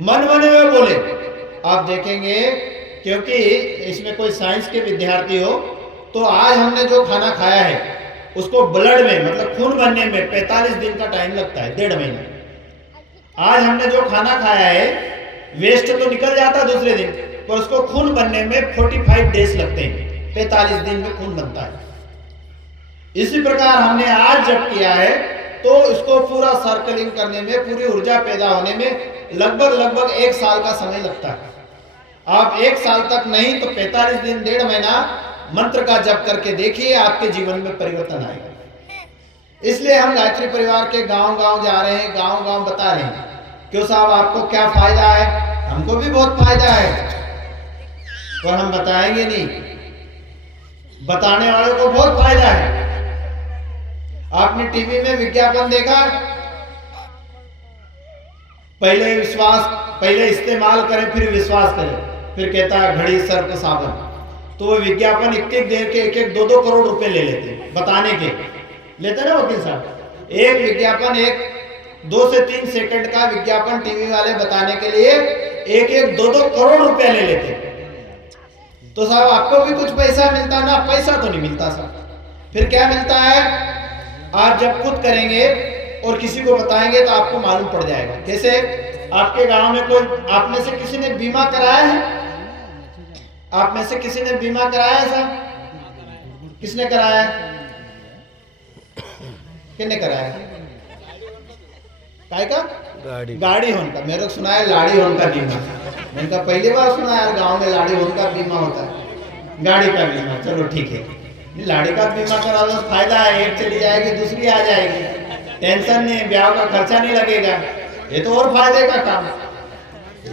मन मन में बोले। आप देखेंगे, क्योंकि इसमें कोई साइंस के विद्यार्थी हो तो आज हमने जो खाना खाया है उसको ब्लड में, मतलब खून बनने में 45 दिन का टाइम लगता है, 1.5 महीना। आज हमने जो खाना खाया है, वेस्ट तो निकल जाता है दूसरे दिन, पर उसको खून बनने में 45 डेज लगते हैं, 45 दिन में खून बनता है। इसी प्रकार हमने आज जब किया है तो इसको पूरा सर्कलिंग करने में, पूरी ऊर्जा पैदा होने में लगभग 1 साल का समय लगता है। आप 1 साल तक नहीं तो 45 दिन, 1.5 महीना मंत्र का जप करके देखिए, आपके जीवन में परिवर्तन आएगा। इसलिए हम गायत्री परिवार के गांव-गांव जा रहे हैं, गांव-गांव बता रहे हैं। क्यों साहब, आपको क्या फायदा है? हमको भी बहुत फायदा है, पर हम बताएंगे नहीं। बताने वालों को बहुत फायदा है। आपने टीवी में विज्ञापन देखा, पहले इस्तेमाल करें फिर विश्वास करें, फिर कहता है घड़ी सर्फ साबुन। तो वो विज्ञापन एक देर के 1-2 करोड़ रुपए ले लेते हैं, बताने के लेते ना वकील साहब। एक विज्ञापन, 2 से 3 सेकंड का विज्ञापन टीवी वाले बताने के लिए 1-2 करोड़ रुपया ले लेते हैं। तो साहब आपको भी कुछ पैसा मिलता ना? पैसा तो नहीं मिलता साहब। फिर क्या मिलता है? आप जब खुद करेंगे और किसी को बताएंगे तो आपको मालूम पड़ जाएगा। जैसे आपके गांव में कोई, आप में से किसी ने बीमा कराया है? आप में से किसी ने बीमा कराया है साहब? किसने कराया है? किसने कराया? काय का? गाड़ी होन का। मेरे को सुना है लाड़ी होन का बीमा। मैंने कहा पहली बार सुना यार गांव में लाड़ी होन का बीमा होता है। गाड़ी का बीमा, चलो ठीक है। लाड़ी का बीमा करा लो, फायदा है, एक चली जाएगी दूसरी आ जाएगी, टेंशन नहीं, ब्याह का खर्चा नहीं लगेगा। ये तो और फायदे का काम।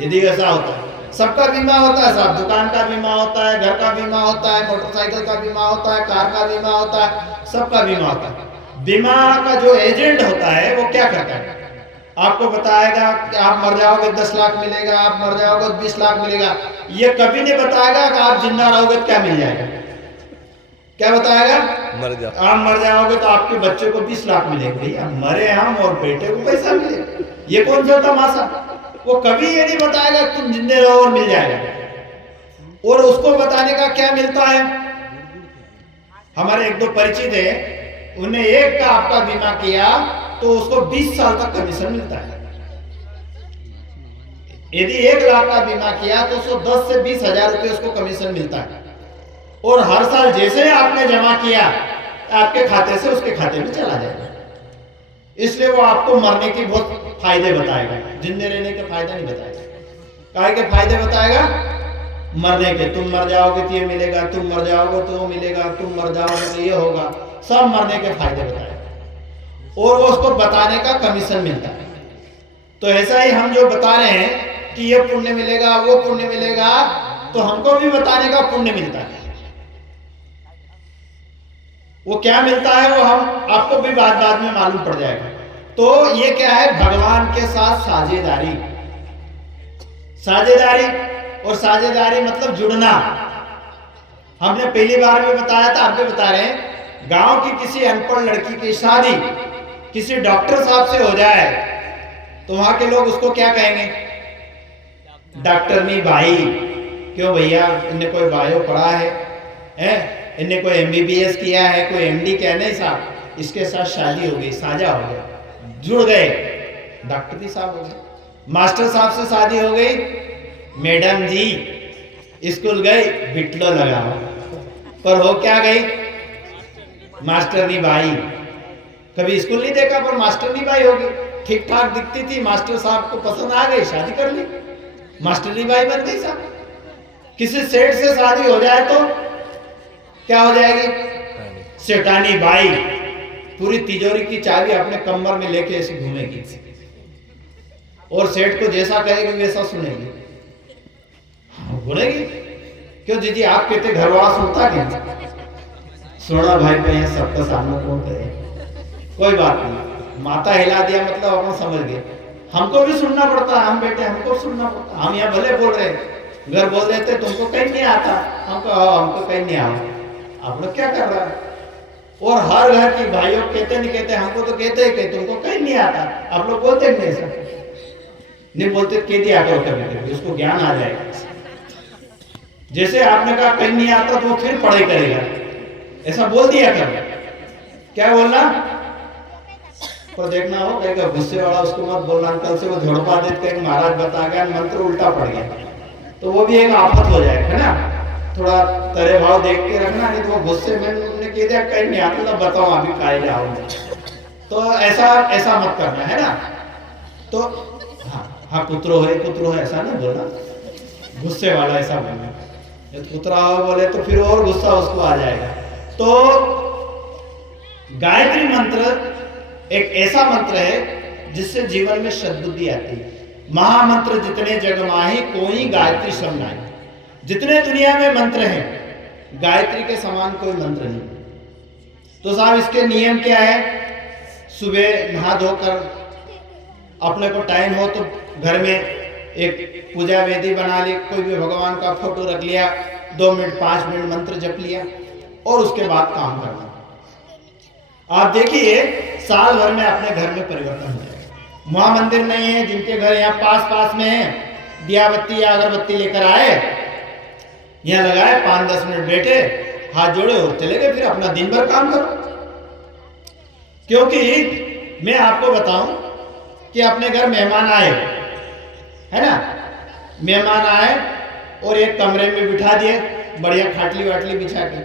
यदि ऐसा होता है, सबका बीमा होता है साहब। दुकान का बीमा होता है, घर का बीमा होता है, मोटरसाइकिल का बीमा होता है, कार का बीमा होता है, सबका बीमा होता है। बीमा का जो एजेंट होता है वो क्या करता है? आपको बताएगा कि आप मर जाओगे 10 लाख मिलेगा, आप मर जाओगे 20 लाख मिलेगा। ये कभी नहीं बताएगा कि आप जिंदा रहोगे तो क्या मिल जाएगा। क्या बताएगा? मर जाओ, आप मर जाओगे तो आपके बच्चे को 20 लाख मिलेंगे। भैया मरे हम और बेटे को पैसा मिलेगा, ये कौन सा तमाशा? वो कभी ये नहीं बताएगा तुम जिंदे रहो और मिल जाएगा। और उसको बताने का क्या मिलता है? हमारे 1-2 परिचित है, उन्हें 1 का आपका बीमा किया तो उसको 20 साल तक कमीशन मिलता है। यदि 1 लाख का बीमा किया तो उसको 10 से 20 हजार रुपए उसको कमीशन मिलता है। और हर साल जैसे आपने जमा किया आपके खाते से उसके खाते में चला जाएगा। इसलिए वो आपको मरने की बहुत फायदे बताएगा, जिंदे रहने के फायदा नहीं बताएगा। काहे के फायदे बताएगा? मरने के, तुम मर जाओगे तो ये मिलेगा, तुम मर जाओगे तो वो मिलेगा, तुम मर जाओगे तो ये होगा, सब मरने के फायदे बताए और वो उसको बताने का कमीशन मिलता है। तो ऐसा ही हम जो बता रहे हैं कि ये पुण्य मिलेगा, वो पुण्य मिलेगा, तो हमको भी बताने का पुण्य मिलता है। वो क्या मिलता है वो हम आपको भी बाद में मालूम पड़ जाएगा। तो ये क्या है, भगवान के साथ साझेदारी। साझेदारी और साझेदारी मतलब जुड़ना। हमने पहली बार भी बताया था, अब भी बता रहे हैं, गांव की किसी अनपढ़ लड़की की शादी किसी डॉक्टर साहब से हो जाए तो वहां के लोग उसको क्या कहेंगे, डॉक्टरनी भाई। क्यों भैया, इनने कोई बायो पढ़ा है, इनने कोई एमबीबीएस किया है, कोई एमडी किया? नहीं साहब, इसके साथ शादी हो गई, साझा हो गया, जुड़ गए, डॉक्टर साहब हो गए। मास्टर साहब से शादी हो गई, मैडम जी स्कूल गई, बिटलो लगाओ, पर हो क्या गई, मास्टरनी बाई। कभी स्कूल नहीं देखा पर मास्टरनी बाई हो गई, ठीक ठाक दिखती थी, मास्टर साहब को पसंद आ गई, शादी कर ली, मास्टरनी बाई बन गई साहब। किसी सेठ से शादी हो जाए तो क्या हो जाएगी, सेठानी बाई, पूरी तिजोरी की चाबी अपने कमर में लेके ऐसे घूमेगी और सेठ को जैसा कहेगी वैसा सुनेगी, बोलेगी। क्यों जीजी, आप कहते घर वाला सुनता क्या? सुना भाई पे सबका सामने कौन करे, कोई बात नहीं, माता हिला दिया मतलब अपन समझ गए। हमको भी सुनना पड़ता है, हम बेटे हमको सुनना पड़ता। हम यहाँ भले बोल रहे, घर बोल देते तुमको कहीं नहीं आता, हमको कहीं नहीं आता, आप लोग क्या कर रहा है? और हर घर की भाइयों कहते नहीं कहते, हमको तो कहते ही तुमको कहीं नहीं आता, आप लोग बोलते नहीं ऐसा? नहीं बोलते, कह दिया करो कभी, उसको ज्ञान आ जाएगा। जैसे आपने कहा कहीं नहीं आता तो वो फिर पढ़ाई करेगा, ऐसा बोल दिया कर। क्या बोलना, पर देखना हो कहेगा गुस्से वाला, उसको मत बोलना, कल से वो झोड़पा देते हैं महाराज बता गया, मंत्र उल्टा पड़ गया, तो वो भी एक आफत हो जाएगा, है ना। थोड़ा तरे भाव देख के रखना, नहीं तो वो गुस्से में उन्होंने कह दिया कहीं नहीं आता, तो बताओ अभी काहे जाओ, तो ऐसा मत करना, है ना। तो हाँ पुत्रो है ऐसा नहीं बोलना, गुस्से वाला ऐसा बोलना, पुत्रा बोले तो फिर और गुस्सा उसको आ जाएगा। तो गायत्री मंत्र एक ऐसा मंत्र है जिससे जीवन में सद्बुद्धि आती है। महामंत्र जितने जग माही, कोई गायत्री सम नाही। जितने दुनिया में मंत्र हैं, गायत्री के समान कोई मंत्र नहीं। तो साहब इसके नियम क्या है, सुबह नहा धोकर अपने को टाइम हो तो घर में एक पूजा वेदी बना ली, कोई भी भगवान का फोटो रख लिया, 2 मिनट 5 मिनट मंत्र जप लिया और उसके बाद काम करना। आप देखिए साल भर में अपने घर में परिवर्तन हो जाएगा। महामंदिर नहीं है, जिनके घर यहाँ पास में है, दिया बत्ती या अगरबत्ती लेकर आए, यहाँ लगाए, 5-10 मिनट बैठे, हाथ जोड़े और चले गए, फिर अपना दिन भर काम करो। क्योंकि मैं आपको बताऊं कि अपने घर मेहमान आए, है ना, मेहमान आए और एक कमरे में बिठा दिए, बढ़िया खाटली वाटली बिछा के,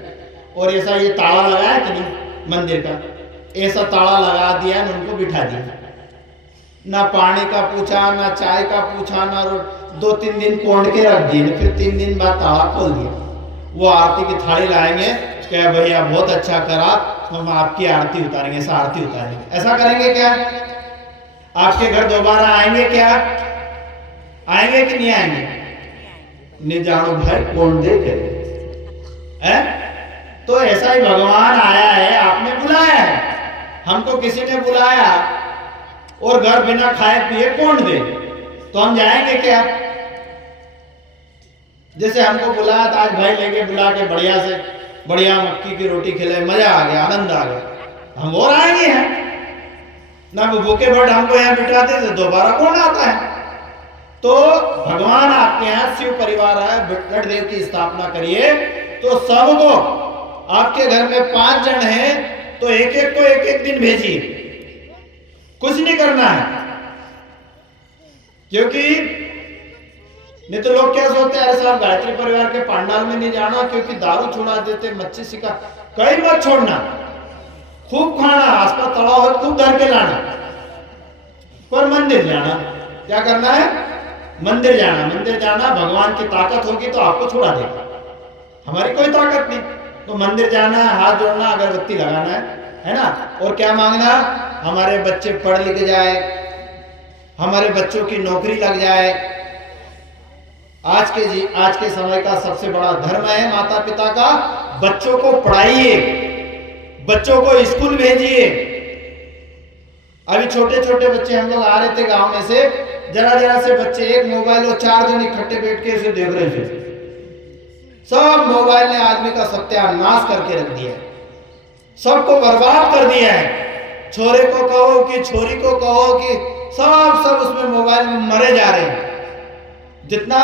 और ऐसा ये ताला लगाया कि नहीं मंदिर का, ऐसा ताला लगा दिया न, उनको बिठा दिया, ना पानी का पूछा, ना चाय का पूछा, ना 2-3 दिन कोंड के रख दिए, फिर 3 दिन बाद ताला खोल दिया। वो आरती की थाली लाएंगे, क्या भैया बहुत अच्छा करा, हम आपकी आरती उतारेंगे, ऐसा आरती उतारेंगे। ऐसा करेंगे क्या? आपके घर दोबारा आएंगे क्या? आएंगे कि नहीं आएंगे? नहीं जानो भाई, कौन देखे है? तो ऐसा ही भगवान आया है, आपने बुलाया है, हमको किसी ने बुलाया और घर बिना खाए पिए कौन दे, तो हम जाएंगे क्या? जैसे हमको बुलाया था आज भाई लेके बुला के बढ़िया मक्की की रोटी खिलाए, मजा आ गया, आनंद आ गया, हम और आएंगे हैं ना। भूखे भट हमको यहाँ बिठाते थे, दोबारा कौन आता है? तो भगवान आपके यहाँ शिव परिवार है, विकट देव की स्थापना करिए, तो सबको, आपके घर में 5 जन हैं तो एक को एक दिन भेजिए, कुछ नहीं करना है। क्योंकि नहीं तो लोग क्या सोचते हैं, अरे साहब गायत्री परिवार के पांडाल में नहीं जाना क्योंकि दारू छुड़ा देते, मच्छी शिकार, कहीं मत छोड़ना, खूब खाना, आसपास तलाव है खूब धर के लाना, पर मंदिर जाना क्या करना है? मंदिर जाना भगवान की ताकत होगी तो आपको छुड़ा देगा, हमारी कोई ताकत नहीं। तो मंदिर जाना है, हाथ जोड़ना, अगरबत्ती लगाना है ना। और क्या मांगना, हमारे बच्चे पढ़ लिख जाए, हमारे बच्चों की नौकरी लग जाए। आज के समय का सबसे बड़ा धर्म है माता पिता का, बच्चों को पढ़ाइए, बच्चों को स्कूल भेजिए। अभी छोटे छोटे बच्चे हम लोग आ रहे थे गांव में से, जरा से बच्चे, एक मोबाइल और 4 जन इकट्ठे बैठ के इसे देख रहे थे। सब मोबाइल ने आदमी का सत्यानाश करके रख दिया है, सबको बर्बाद कर दिया है। छोरे को कहो कि छोरी को कहो कि सब उसमें मोबाइल में मरे जा रहे हैं। जितना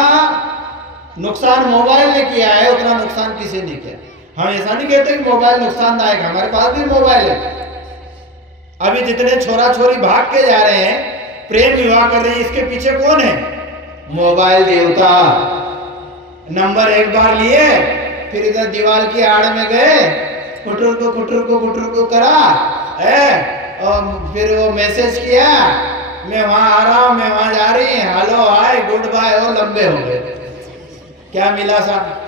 नुकसान मोबाइल ने किया है उतना नुकसान किसी ने किया। हम ऐसा नहीं कहते कि मोबाइल नुकसानदायक, हमारे पास भी मोबाइल है। अभी जितने छोरा छोरी भाग के जा रहे हैं, प्रेम विवाह कर रहे हैं, इसके पीछे कौन है? मोबाइल देवता। नंबर एक बार लिए, फिर इधर दीवार की आड़ में गए, कुटर को करा और फिर वो मैसेज किया, मैं वहां आ रहा हूं, मैं वहां जा रही, हेलो हाय गुड बाय, और लंबे हो गए। क्या मिला साहब?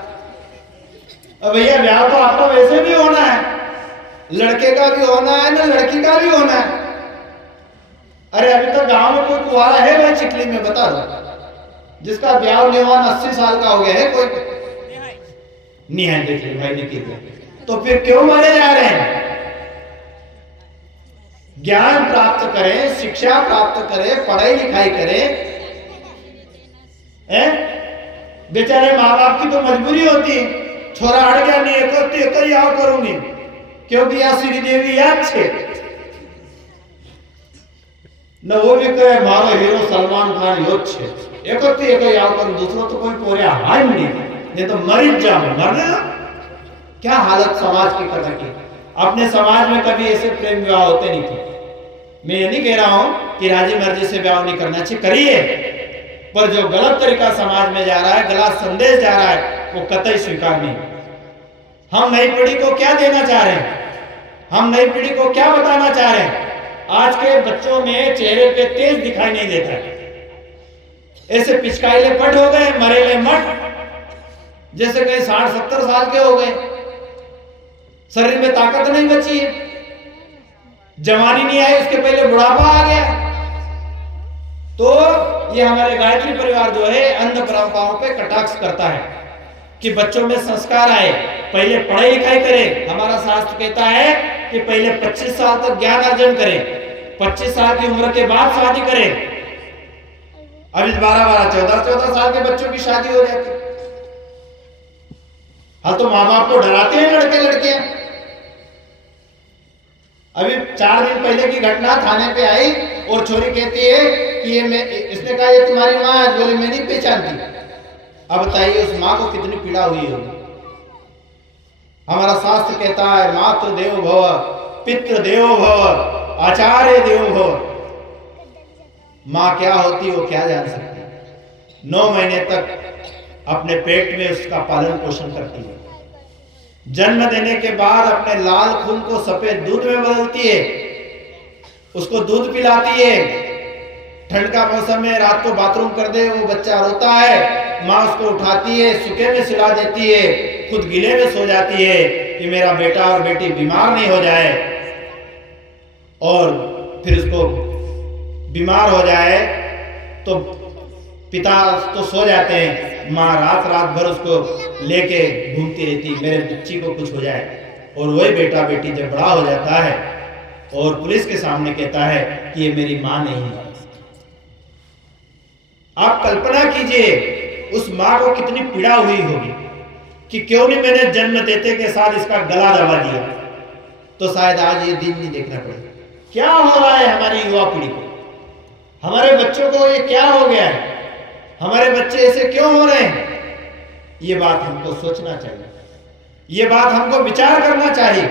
अब भैया ब्याह तो आपका वैसे भी होना है, लड़के का भी होना है ना लड़की का भी होना है। अरे अभी तो गांव में कोई कुआरा है भाई चिखली में, बता दो, जिसका ब्याह निवान 80 साल का हो गया है? कोई नहीं है। देखिए भाई निकल, तो फिर क्यों मरे जा रहे हैं? ज्ञान प्राप्त करें, शिक्षा प्राप्त करें, पढ़ाई लिखाई करें। बेचारे माँ बाप की तो मजबूरी होती है, छोरा अड़ गया, नहीं एक ही आओ करूंगी, क्योंकि यहाँ श्री देवी याद छे न, वो भी कहे मारो हीरो सलमान खान योद छे, एक ही आओ करूं, दूसरों तो कोई पोरिया हाय नहीं तो मरीज जाओ, मरना। क्या हालत समाज की कर रखी। अपने समाज में कभी ऐसे प्रेम विवाह होते नहीं थे। मैं ये नहीं कह रहा हूं कि राजी मर्जी से ब्याह नहीं करना चाहिए, करिए, पर जो गलत तरीका समाज में जा रहा है, गलत संदेश जा रहा है, वो कतई स्वीकार नहीं। हम नई पीढ़ी को क्या देना चाह रहे हैं, हम नई पीढ़ी को क्या बताना चाह रहे हैं? आज के बच्चों में चेहरे पे तेज दिखाई नहीं देता है, ऐसे पिचकाइले पट हो गए, मरेले मठ, जैसे कहीं 60-70 साल के हो गए, शरीर में ताकत नहीं बची है, जवानी नहीं आई, उसके पहले बुढ़ापा आ गया। तो ये हमारे गायत्री परिवार जो है अंध परंपराओं पे कटाक्ष करता है कि बच्चों में संस्कार आए, पहले पढ़ाई लिखाई करें। हमारा शास्त्र कहता है कि पहले 25 साल तक ज्ञान अर्जन करें, 25 साल की उम्र के बाद शादी करें। अभी 12-14 साल के बच्चों की शादी हो जाती है। हाँ, तो माँ बाप को डराते हैं लड़के लड़कियां। अभी 4 दिन पहले की घटना थाने पे आई और छोरी कहती है कि इसने कहा ये तुम्हारी माँ है, बोले मैं नहीं पहचानती। अब बताइए उस माँ को कितनी पीड़ा हुई होगी। हमारा शास्त्र कहता है मातृ देवो भव, पितृ देवो भव, आचार्य देवो भव। माँ क्या होती है वो क्या जान सकती है। 9 महीने तक अपने पेट में उसका पालन पोषण करती है, जन्म देने के बाद अपने लाल खून को सफेद दूध में बदलती है, उसको दूध पिलाती है। ठंड का मौसम में रात को बाथरूम कर दे, वो बच्चा रोता है, माँ उसको उठाती है, सूखे में सुला देती है, खुद गीले में सो जाती है कि मेरा बेटा और बेटी बीमार नहीं हो जाए। और फिर उसको बीमार हो जाए तो पिता तो सो जाते हैं, माँ रात भर उसको लेके घूमती रहती, मेरे बच्ची को कुछ हो जाए। और वही बेटा बेटी जब बड़ा हो जाता है और पुलिस के सामने कहता है कि ये मेरी माँ नहीं है। आप कल्पना कीजिए उस माँ को कितनी पीड़ा हुई होगी कि क्यों नहीं मैंने जन्म देते के साथ इसका गला दबा दिया। तो शायद आज ये दिन नहीं देखना पड़ेगा। क्या हो रहा है हमारी युवा पीढ़ी को, हमारे बच्चों को ये क्या हो गया है, हमारे बच्चे ऐसे क्यों हो रहे हैं? ये बात हमको सोचना चाहिए, ये बात हमको विचार करना चाहिए।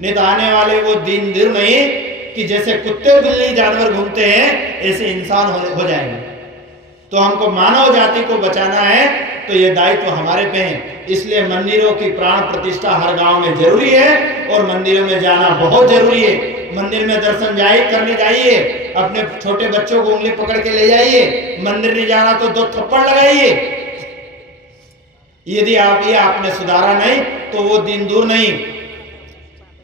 नहीं तो आने वाले वो दिन दूर नहीं कि जैसे कुत्ते बिल्ली जानवर घूमते हैं ऐसे इंसान हो जाएंगे। तो हमको मानव जाति को बचाना है, तो ये दायित्व हमारे पे है। इसलिए मंदिरों की प्राण प्रतिष्ठा हर गांव में जरूरी है और मंदिरों में जाना बहुत जरूरी है। मंदिर में दर्शन करने जाइए, अपने छोटे बच्चों को उंगली पकड़ के ले जाइए, मंदिर नहीं जाना तो 2 थप्पड़ लगाइए। यदि आप ये आपने सुधारा नहीं तो वो दिन दूर नहीं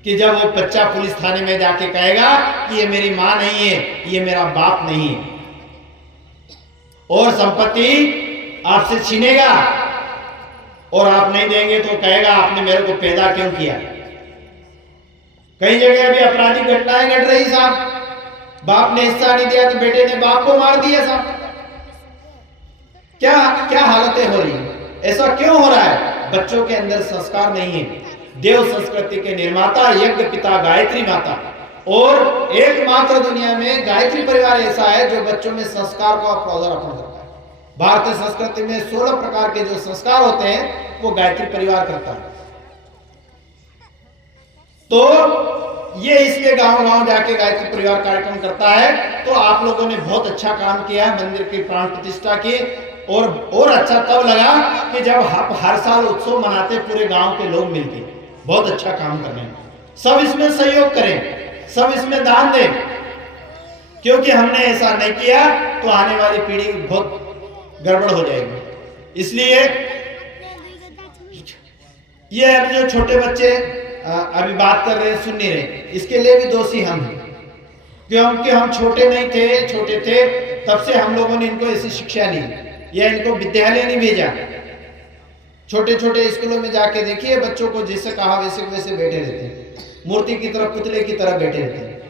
कि जब वो बच्चा पुलिस थाने में जाके कहेगा कि ये मेरी मां नहीं है, ये मेरा बाप नहीं है, और संपत्ति आपसे छीनेगा और आप नहीं देंगे तो कहेगा आपने मेरे को पैदा क्यों किया। कई जगह भी आपराधिक घटनाएं घट रही साहब, बाप ने हिस्सा नहीं दिया तो बेटे ने बाप को मार दिया साहब। क्या क्या हालतें हो रही है, ऐसा क्यों हो रहा है? बच्चों के अंदर संस्कार नहीं है। देव संस्कृति के निर्माता यज्ञ पिता गायत्री माता, और एकमात्र दुनिया में गायत्री परिवार ऐसा है जो बच्चों में संस्कार को पौधारोपण करता है। भारतीय संस्कृति में 16 प्रकार के जो संस्कार होते हैं वो गायत्री परिवार करता है। तो ये इसलिए गांव-गांव जाके गायत्री परिवार कार्यक्रम करता है। तो आप लोगों ने बहुत अच्छा काम किया है, मंदिर की प्राण प्रतिष्ठा की, और अच्छा तब लगा कि जब हर साल उत्सव मनाते पूरे गांव के लोग मिलके। बहुत अच्छा काम कर रहे हैं, सब इसमें सहयोग करें, सब इसमें दान दें, क्योंकि हमने ऐसा नहीं किया तो आने वाली पीढ़ी बहुत गड़बड़ हो जाएगी। इसलिए ये अब जो छोटे बच्चे अभी बात कर रहे हैं, सुन नहीं रहे, इसके लिए भी दोषी हम हैं, क्योंकि हम छोटे नहीं थे, छोटे थे तब से हम लोगों ने इनको ऐसी शिक्षा ली या इनको विद्यालय नहीं भेजा। छोटे छोटे स्कूलों में जाके देखिए बच्चों को जैसे कहा वैसे वैसे बैठे रहते हैं, मूर्ति की तरह पुतले की तरह बैठे रहते हैं।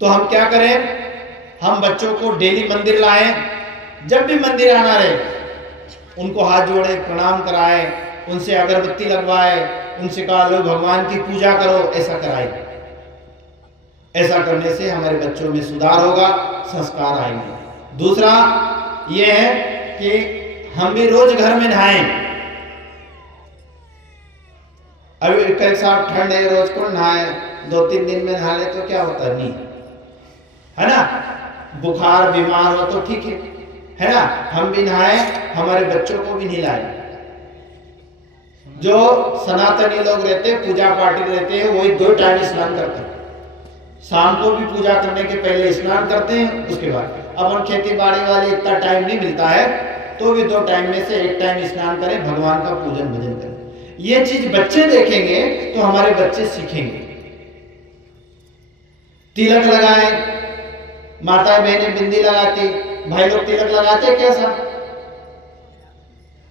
तो हम क्या करें, हम बच्चों को डेली मंदिर लाएं, जब भी मंदिर आना रहे उनको हाथ जोड़े, प्रणाम कराए, उनसे अगरबत्ती लगवाए, उनसे कहा लो भगवान की पूजा करो, ऐसा कराए। ऐसा करने से हमारे बच्चों में सुधार होगा, संस्कार आएंगे। दूसरा यह है कि हम भी रोज घर में नहाएं। अभी कई साहब ठंड है, रोज कौन नहाए, 2-3 दिन में नहा ले तो क्या होता है, नहीं है ना, बुखार बीमार हो तो ठीक है ना, हम भी नहाए, हमारे बच्चों को भी नहलाए। जो सनातनी लोग रहते हैं, पूजा पाठी रहते हैं, वही 2 टाइम स्नान करते हैं। शाम को भी पूजा करने के पहले स्नान करते हैं, उसके बाद अपन खेती बाड़ी वाले इतना टाइम नहीं मिलता है तो भी 2 टाइम में से 1 टाइम स्नान करें, भगवान का पूजन भजन करें। ये चीज बच्चे देखेंगे तो हमारे बच्चे सीखेंगे। तिलक लगाए, माता बहनें बिंदी लगाती, भाई लोग तिलक लगाते कैसा,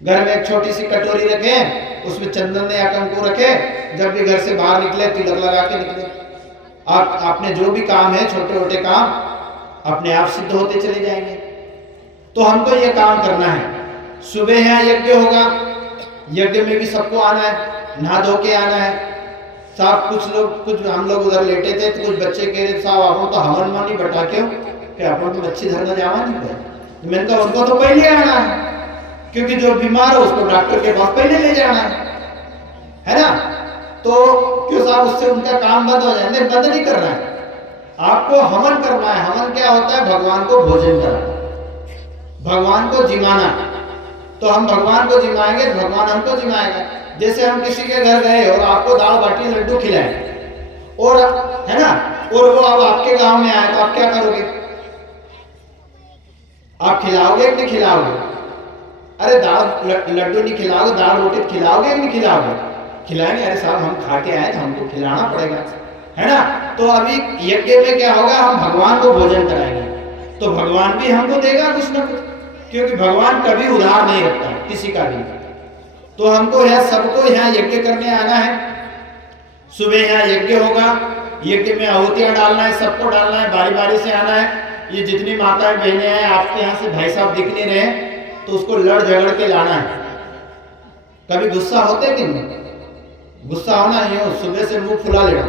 घर में एक छोटी सी कटोरी रखें, उसमें चंदन या कंकु रखे, जब भी घर से बाहर निकले तिलक लगा के निकले। आपने जो भी काम है, छोटे छोटे काम अपने आप सिद्ध होते चले जाएंगे। तो हमको ये काम करना है। सुबह यहाँ यज्ञ होगा, यज्ञ में भी सबको आना है, नहा धो के आना है साहब। कुछ हम लोग उधर लेटे थे तो कुछ बच्चे कह रहे साहब आप तो हवन मानी बटा क्यों, कि अपन तो मच्छी धरना जावा नहीं पाए। मैंने कहा उनको तो पहले आना है, क्योंकि जो बीमार हो उसको डॉक्टर के पास पहले ले जाना है ना। तो क्यों साहब उससे उनका काम बंद हो जाए, नहीं बंद नहीं करना है, आपको हवन करना है। हवन क्या होता है, भगवान को भोजन कराना, भगवान को जिमाना। तो हम भगवान को जिमाएंगे, भगवान हमको जिमाएगा। जैसे हम किसी के घर गए और आपको दाल बाटी लड्डू खिलाए, और है ना, और वो अब आपके गांव में आए तो आप क्या करोगे, आप खिलाओगे कि नहीं खिलाओगे? अरे दाल लड्डू नहीं खिलाओगे, दाल रोटी खिलाओगे कि नहीं खिलाओगे? खिलाएंगे। अरे साहब हम खा के आए तो हमको खिलाना पड़ेगा, है ना। तो अभी यज्ञ में क्या होगा, हम भगवान को भोजन कराएंगे तो भगवान भी हमको देगा कुछ ना कुछ, क्योंकि भगवान कभी उधार नहीं रखता किसी का भी। तो हमको यहाँ सबको यहाँ यज्ञ करने आना है। सुबह यहाँ यज्ञ होगा, यज्ञ में आहुतियां डालना है, सबको डालना है, बारी बारी से आना है। ये जितनी माताएं बहनें हैं, आपके यहाँ से भाई साहब दिख नहीं रहे तो उसको लड़ झगड़ के लाना है। कभी गुस्सा होते कि नहीं, गुस्सा होना है, सुबह से मुंह फुला लेना,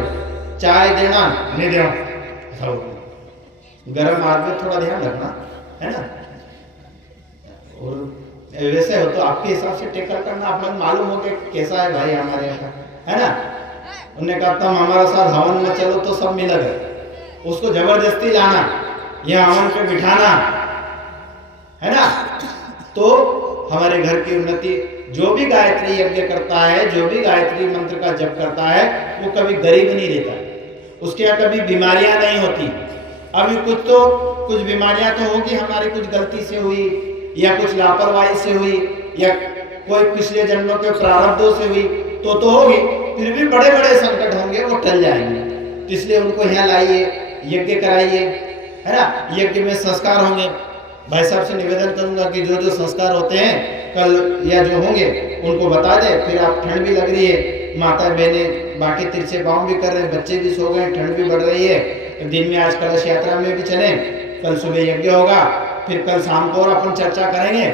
चाय देना नहीं देना, गर्म आदमी थोड़ा ध्यान रखना, है ना। और वैसे हो तो आपके हिसाब से टेकल करना, आप लोग मालूम हो कि कैसा है भाई हमारे यहाँ का, है ना। उन्होंने कहा तुम हमारा साथ हवन में चलो तो सब मिल गए, उसको जबरदस्ती लाना, यह हवन पे बिठाना, है ना। तो हमारे घर की उन्नति, जो भी गायत्री यज्ञ करता है, जो भी गायत्री मंत्र का जप करता है, वो कभी गरीब नहीं रहता, उसके यहाँ कभी बीमारियां नहीं होती, अभी कुछ बीमारियां तो होगी हमारी कुछ गलती से हुई या कुछ लापरवाही से हुई या कोई पिछले जन्मों के प्रारब्धों से हुई तो होगी, फिर भी बड़े बड़े संकट होंगे वो टल जाएंगे। तो इसलिए उनको यहाँ लाइए, यज्ञ कराइए, है ना। यज्ञ में संस्कार होंगे। भाई साहब से निवेदन करूंगा कि जो संस्कार होते हैं कल या जो होंगे उनको बता दे। फिर आप, ठंड भी लग रही है, माता बहने बाकी तिरछे पाँव भी कर रहे हैं, बच्चे भी सो गए, ठंड भी बढ़ रही है, दिन में आज कलश यात्रा में भी चले, कल सुबह यज्ञ होगा, फिर कल शाम को और अपन चर्चा करेंगे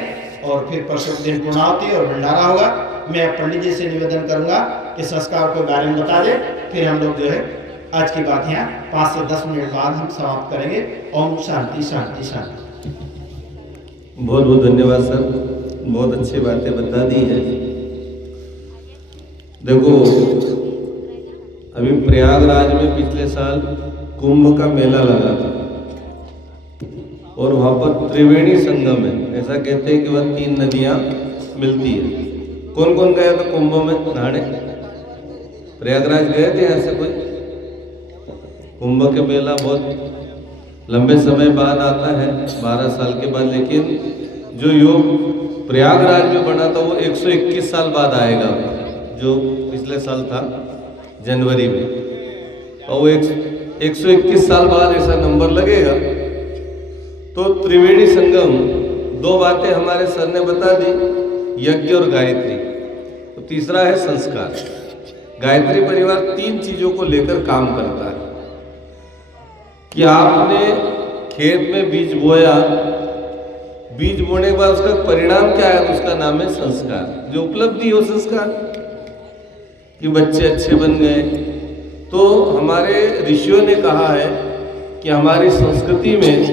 और फिर परसों दिन पूर्णाहुति और भंडारा होगा। मैं पंडित जी से निवेदन करूंगा कि संस्कार के बारे में बता दे, फिर हम लोग जो है आज की बात यहाँ 5 से 10 मिनट बाद हम समाप्त करेंगे। ओम शांति शांति शांति। बहुत बहुत धन्यवाद सर, बहुत अच्छी बातें बता दी है। देखो अभी प्रयागराज में पिछले साल कुंभ का मेला लगा था और वहाँ पर त्रिवेणी संगम है। ऐसा कहते हैं कि वह 3 नदियाँ मिलती है। कौन कौन गया था कुंभ में नहाने? प्रयागराज गए थे यहाँ से कोई? कुंभ के मेला बहुत लंबे समय बाद आता है, 12 साल के बाद, लेकिन जो योग प्रयागराज में बना था वो 121 साल बाद आएगा, जो पिछले साल था जनवरी में, और वो 121 साल बाद ऐसा नंबर लगेगा। तो त्रिवेणी संगम, 2 बातें हमारे सर ने बता दी, यज्ञ और गायत्री। तो तीसरा है संस्कार। गायत्री परिवार 3 चीजों को लेकर काम करता है कि आपने खेत में बीज बोया, बीज बोने के बाद उसका परिणाम क्या है, तो उसका नाम है संस्कार। जो उपलब्धि हो संस्कार, कि बच्चे अच्छे बन गए। तो हमारे ऋषियों ने कहा है कि हमारी संस्कृति में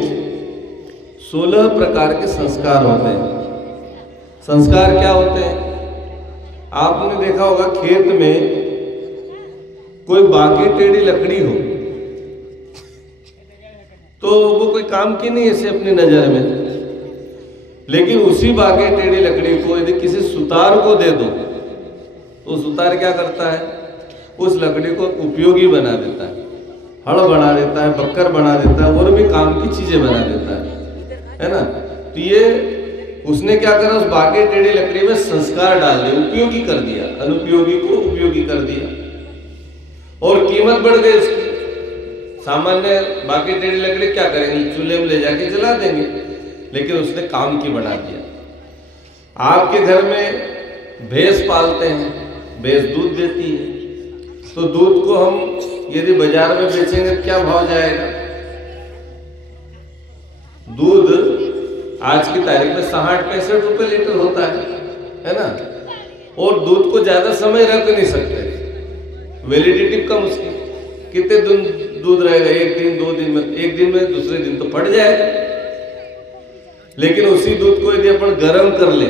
16 प्रकार के संस्कार होते हैं। संस्कार क्या होते हैं? आपने देखा होगा खेत में कोई बाकी टेढ़ी लकड़ी हो तो वो कोई काम की नहीं ऐसे अपनी नजर में, लेकिन उसी बाकी टेढ़ी लकड़ी को यदि किसी सुतार को दे दो तो सुतार क्या करता है? उस लकड़ी को उपयोगी बना देता है, हड़ बना देता है, बक्कर बना देता है, और भी काम की चीजें बना देता है ना। तो ये उसने क्या करा, उस बाकी टेढ़ी लकड़ी में संस्कार डाल दिए, उपयोगी कर दिया, अनुपयोगी को उपयोगी कर दिया, और कीमत बढ़ गई उसकी। सामान्य बाकी टेढ़ी लकड़ी क्या करेंगे, चूल्हे में ले जाके जला देंगे, लेकिन उसने काम की बना दिया। आपके घर में भैंस पालते हैं, भैंस दूध देती है, तो दूध को हम यदि बाजार में बेचेंगे तो क्या भाव जाएगा? दूध आज की तारीख में 60-65 रुपए लीटर होता है ना। और दूध को ज्यादा समय रख नहीं सकते, वैलिडिटी कम उसकी, कितने दिन दूध रहेगा? 1 दिन 2 दिन में, 1 दिन में, दूसरे दिन तो फट जाएगा। लेकिन उसी दूध को यदि अपन गर्म कर ले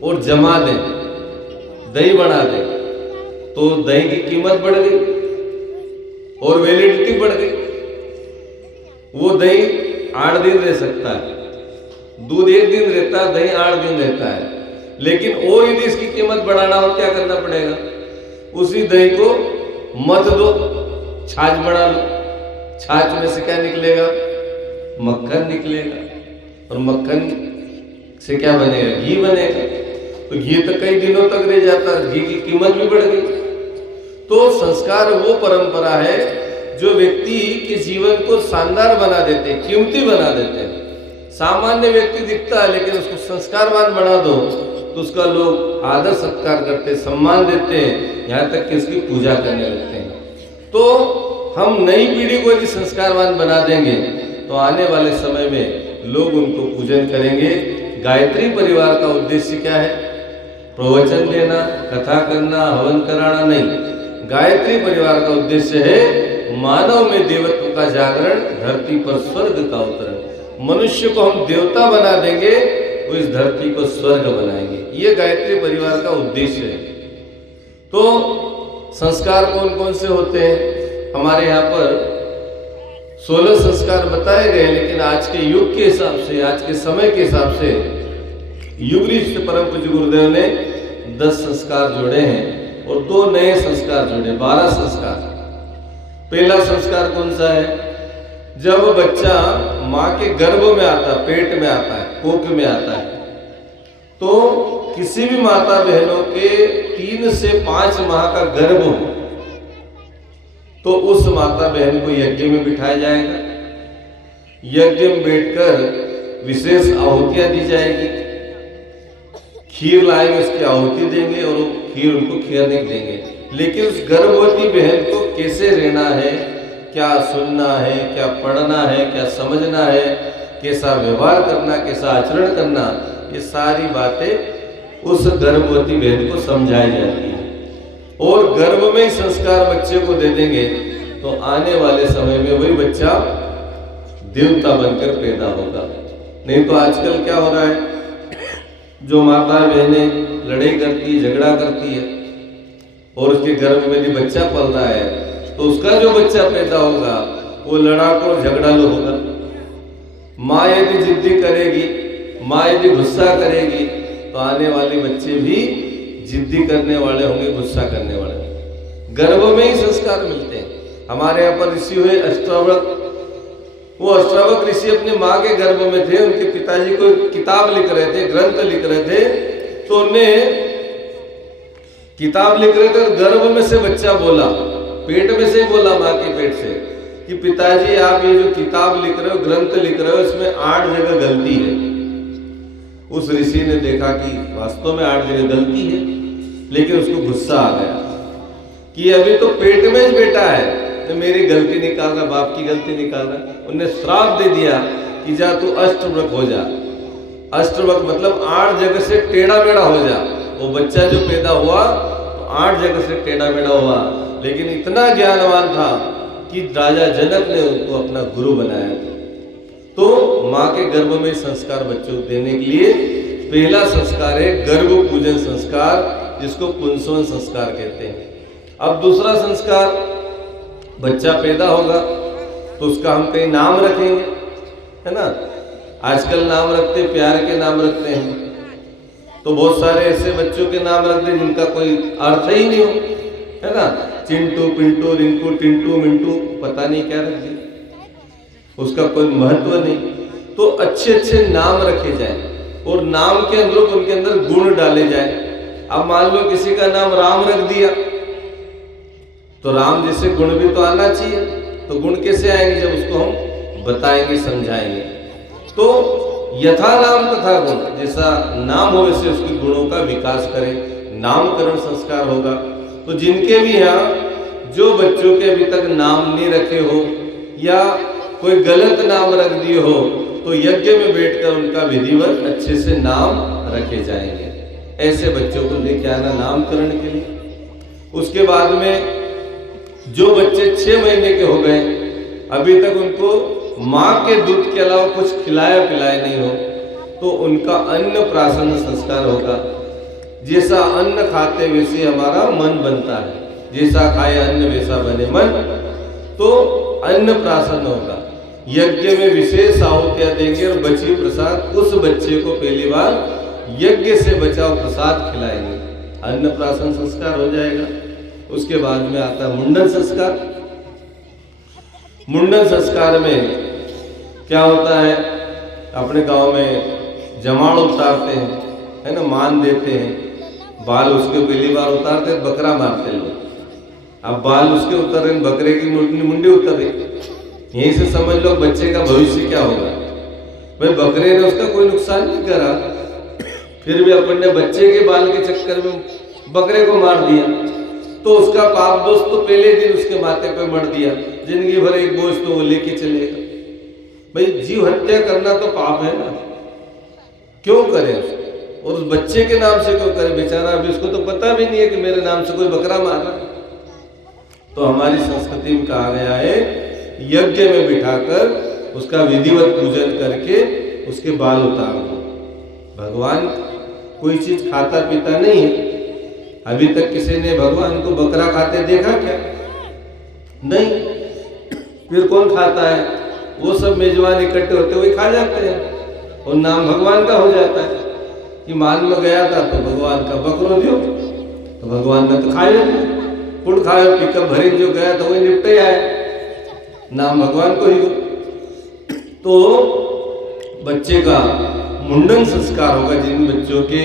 और जमा दें, दही बना दें, तो दही की कीमत बढ़ गई और वैलिडिटी बढ़ गई। वो दही 8 दिन रह सकता है, दूध 1 दिन रहता है, दही 8 दिन रहता है। लेकिन और यदि इसकी कीमत बढ़ाना हो क्या करना पड़ेगा? उसी दही को मत दो, छाछ बना लो, छाछ में से क्या निकलेगा? मक्खन निकलेगा, और मक्खन से क्या बनेगा? घी बनेगा। तो घी तो कई दिनों तक रह जाता है, घी की कीमत भी बढ़ गई। तो संस्कार वो परंपरा है जो व्यक्ति के जीवन को शानदार बना देते हैं, कीमती बना देते हैं। सामान्य व्यक्ति दिखता है, लेकिन उसको संस्कारवान बना दो तो उसका लोग आदर सत्कार करते, सम्मान देते हैं, यहाँ तक कि उसकी पूजा करने लगते हैं। तो हम नई पीढ़ी को यदि संस्कारवान बना देंगे तो आने वाले समय में लोग उनको पूजन करेंगे। गायत्री परिवार का उद्देश्य क्या है? प्रवचन देना, कथा करना, हवन कराना नहीं। गायत्री परिवार का उद्देश्य है मानव में देवत्व का जागरण, धरती पर स्वर्ग का अवतरण। मनुष्य को हम देवता बना देंगे, वो इस धरती को स्वर्ग बनाएंगे। ये गायत्री परिवार का उद्देश्य है। तो संस्कार कौन कौन से होते हैं? हमारे यहाँ पर 16 संस्कार बताए गए, लेकिन आज के युग के हिसाब से, आज के समय के हिसाब से युगऋषि परम पूज्य गुरुदेव ने 10 संस्कार जोड़े हैं और 2 नए संस्कार जोड़े, 12 संस्कार। पहला संस्कार कौन सा है? जब बच्चा माँ के गर्भ में आता है, पेट में आता है, कोख में आता है, तो किसी भी माता बहनों के 3 से 5 माह का गर्भ हो तो उस माता बहन को यज्ञ में बिठाया जाएगा। यज्ञ में बैठकर विशेष आहुतियां दी जाएगी, खीर लाएंगे, उसकी आहुति देंगे और वो खीर उनको खिलाने देंगे। लेकिन उस गर्भवती बहन को कैसे रहना है, क्या सुनना है, क्या पढ़ना है, क्या समझना है, कैसा व्यवहार करना, कैसा आचरण करना, ये सारी बातें उस गर्भवती बहन को समझाई जाती है। और गर्भ में ही संस्कार बच्चे को दे देंगे तो आने वाले समय में वही बच्चा देवता बनकर पैदा होगा। नहीं तो आजकल क्या हो रहा है, जो माता बहनें लड़ाई करती है, झगड़ा करती है और उसके गर्भ में यदि बच्चा पल रहा है तो उसका जो बच्चा पैदा होगा वो लड़ाकू और झगड़ालू होगा। माँ यदि जिद्दी करेगी, माँ यदि गुस्सा करेगी तो आने वाले बच्चे भी जिद्दी करने वाले होंगे, गुस्सा करने वाले होंगे। गर्भ में ही संस्कार मिलते हैं। हमारे यहाँ पर ऋषि हुए अष्टावक्र, वो अष्टावक्र ऋषि अपने माँ के गर्भ में थे। उनके पिताजी को किताब लिख रहे थे, ग्रंथ लिख रहे थे, तो उन्हें किताब लिख रहे थे, गर्भ में से बच्चा बोला, पेट में से बोला, माँ के पेट से, कि पिताजी आप ये जो किताब लिख रहे हो, ग्रंथ लिख रहे हो, इसमें 8 जगह गलती है। उस ऋषि ने देखा कि वास्तव में 8 जगह गलती है, लेकिन उसको गुस्सा आ गया कि अभी तो पेट में ही बेटा है तो मेरी गलती निकाल रहा, बाप की गलती निकाल रहा। उन्हें श्राप दे दिया कि जा तू अष्टवक्र हो जा। अष्टवक्र मतलब 8 जगह से टेढ़ा मेढ़ा हो जा। वो बच्चा जो पैदा हुआ तो 8 जगह से टेढ़ा मेढ़ा हुआ, लेकिन इतना ज्ञानवान था कि राजा जनक ने उनको अपना गुरु बनाया। तो माँ के गर्भ में संस्कार बच्चों को देने के लिए पहला संस्कार है गर्भ पूजन संस्कार, जिसको पुंसवन संस्कार कहते हैं। अब दूसरा संस्कार, बच्चा पैदा होगा तो उसका हम कहीं नाम रखेंगे, है ना। आजकल नाम रखते, प्यार के नाम रखते हैं, तो बहुत सारे ऐसे बच्चों के नाम रखते जिनका कोई अर्थ ही नहीं हो, है ना। चिंटू, पिंटू, रिंकू, टिंटू, मिंटू, पता नहीं क्या रख दिया, उसका कोई महत्व नहीं। तो अच्छे अच्छे नाम रखे जाएं और नाम के अनुरूप उनके अंदर गुण डाले जाएं। अब मान लो किसी का नाम राम रख दिया तो राम जैसे गुण भी तो आना चाहिए, तो गुण कैसे आएंगे जब उसको हम बताएंगे, समझाएंगे। तो यथा नाम तथा गुण, जैसा नाम हो वैसे उसके गुणों का विकास करें, नामकरण संस्कार होगा। तो जिनके भी यहाँ जो बच्चों के अभी तक नाम नहीं रखे हो या कोई गलत नाम रख दिए हो तो यज्ञ में बैठकर उनका विधिवत अच्छे से नाम रखे जाएंगे। ऐसे बच्चों को लेके आना नामकरण के लिए। उसके बाद में जो बच्चे 6 महीने के हो गए, अभी तक उनको माँ के दूध के अलावा कुछ खिलाया पिलाया नहीं हो, तो उनका अन्नप्राशन संस्कार होगा। जैसा अन्न खाते वैसे हमारा मन बनता है, जैसा खाए अन्न वैसा बने मन, तो अन्नप्राशन होगा। यज्ञ में विशेष आहुतियां देंगे और बची प्रसाद उस बच्चे को पहली बार यज्ञ से बचा प्रसाद खिलाएंगे, अन्नप्राशन संस्कार हो जाएगा। उसके बाद में आता है मुंडन संस्कार। मुंडन संस्कार में क्या होता है, अपने गांव में जमाड़ उतारते हैं, है ना, मान देते हैं, बाल उसके पहली बार उतारते हैं, बकरा मारते लोग। अब बाल उसके उतर रहे, बकरे की मुंडी उतर रही, यहीं से समझ लो बच्चे का भविष्य क्या होगा। भाई बकरे ने उसका कोई नुकसान नहीं करा, फिर भी अपन ने बच्चे के बाल के चक्कर में बकरे को मार दिया, तो उसका पाप दोष तो पहले दिन उसके माथे पे मर दिया, जिंदगी भर एक बोझ तो वो लेके चलेगा। भाई जीव हत्या करना तो पाप है ना, क्यों करें उसको, और उस बच्चे के नाम से क्यों करें, बेचारा अभी उसको तो पता भी नहीं है कि मेरे नाम से कोई बकरा मार रहा है। तो हमारी संस्कृति में कहा गया है यज्ञ में बिठाकर उसका विधिवत पूजन करके उसके बाल उतार दो। भगवान कोई चीज खाता पीता नहीं है, अभी तक किसी ने भगवान को बकरा खाते देखा क्या? नहीं। फिर कौन खाता है? वो सब मेजबान इकट्ठे होते हुए खा जाते हैं और नाम भगवान का हो जाता है कि मान में गया था तो भगवान का बकरो दियो, तो भगवान ने तो खाया, पुड़ खाया, पिकअप भरी जो गया तो वही निपटे आए, नाम भगवान को ही हो। तो बच्चे का मुंडन संस्कार होगा। जिन बच्चों के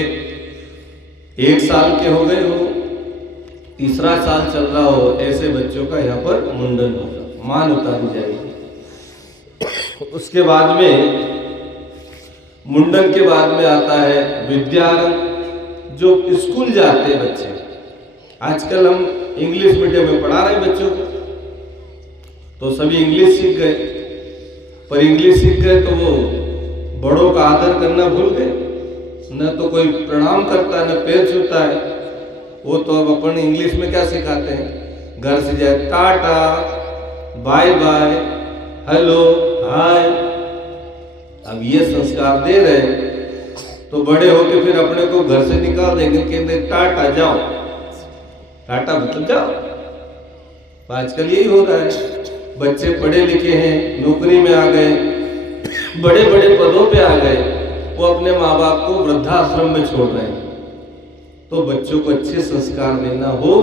1 साल के हो गए हो, तीसरा साल चल रहा हो, ऐसे बच्चों का यहाँ पर मुंडन होगा, मान उतारी जाएगी। उसके बाद में मुंडन के बाद में आता है विद्यारंभ। जो स्कूल जाते हैं बच्चे, आजकल हम इंग्लिश मीडियम में पढ़ा रहे हैं बच्चों को, तो सभी इंग्लिश सीख गए, पर इंग्लिश सीख गए तो वो बड़ों का आदर करना भूल गए, न तो कोई प्रणाम करता है न पैर छूता है। वो तो अब अपन इंग्लिश में क्या सिखाते हैं, घर से जाए टाटा, बाय बाय, हेलो, हाय। अब ये संस्कार दे रहे हैं तो बड़े होके फिर अपने को घर से निकाल देंगे, कहते टाटा जाओ, टाटा मतलब जाओ। आजकल यही हो रहा है, बच्चे पढ़े लिखे हैं, नौकरी में आ गए, बड़े बड़े पदों पे आ गए, वो अपने माँ बाप को वृद्धाश्रम में छोड़ रहे हैं। तो बच्चों को अच्छे संस्कार देना हो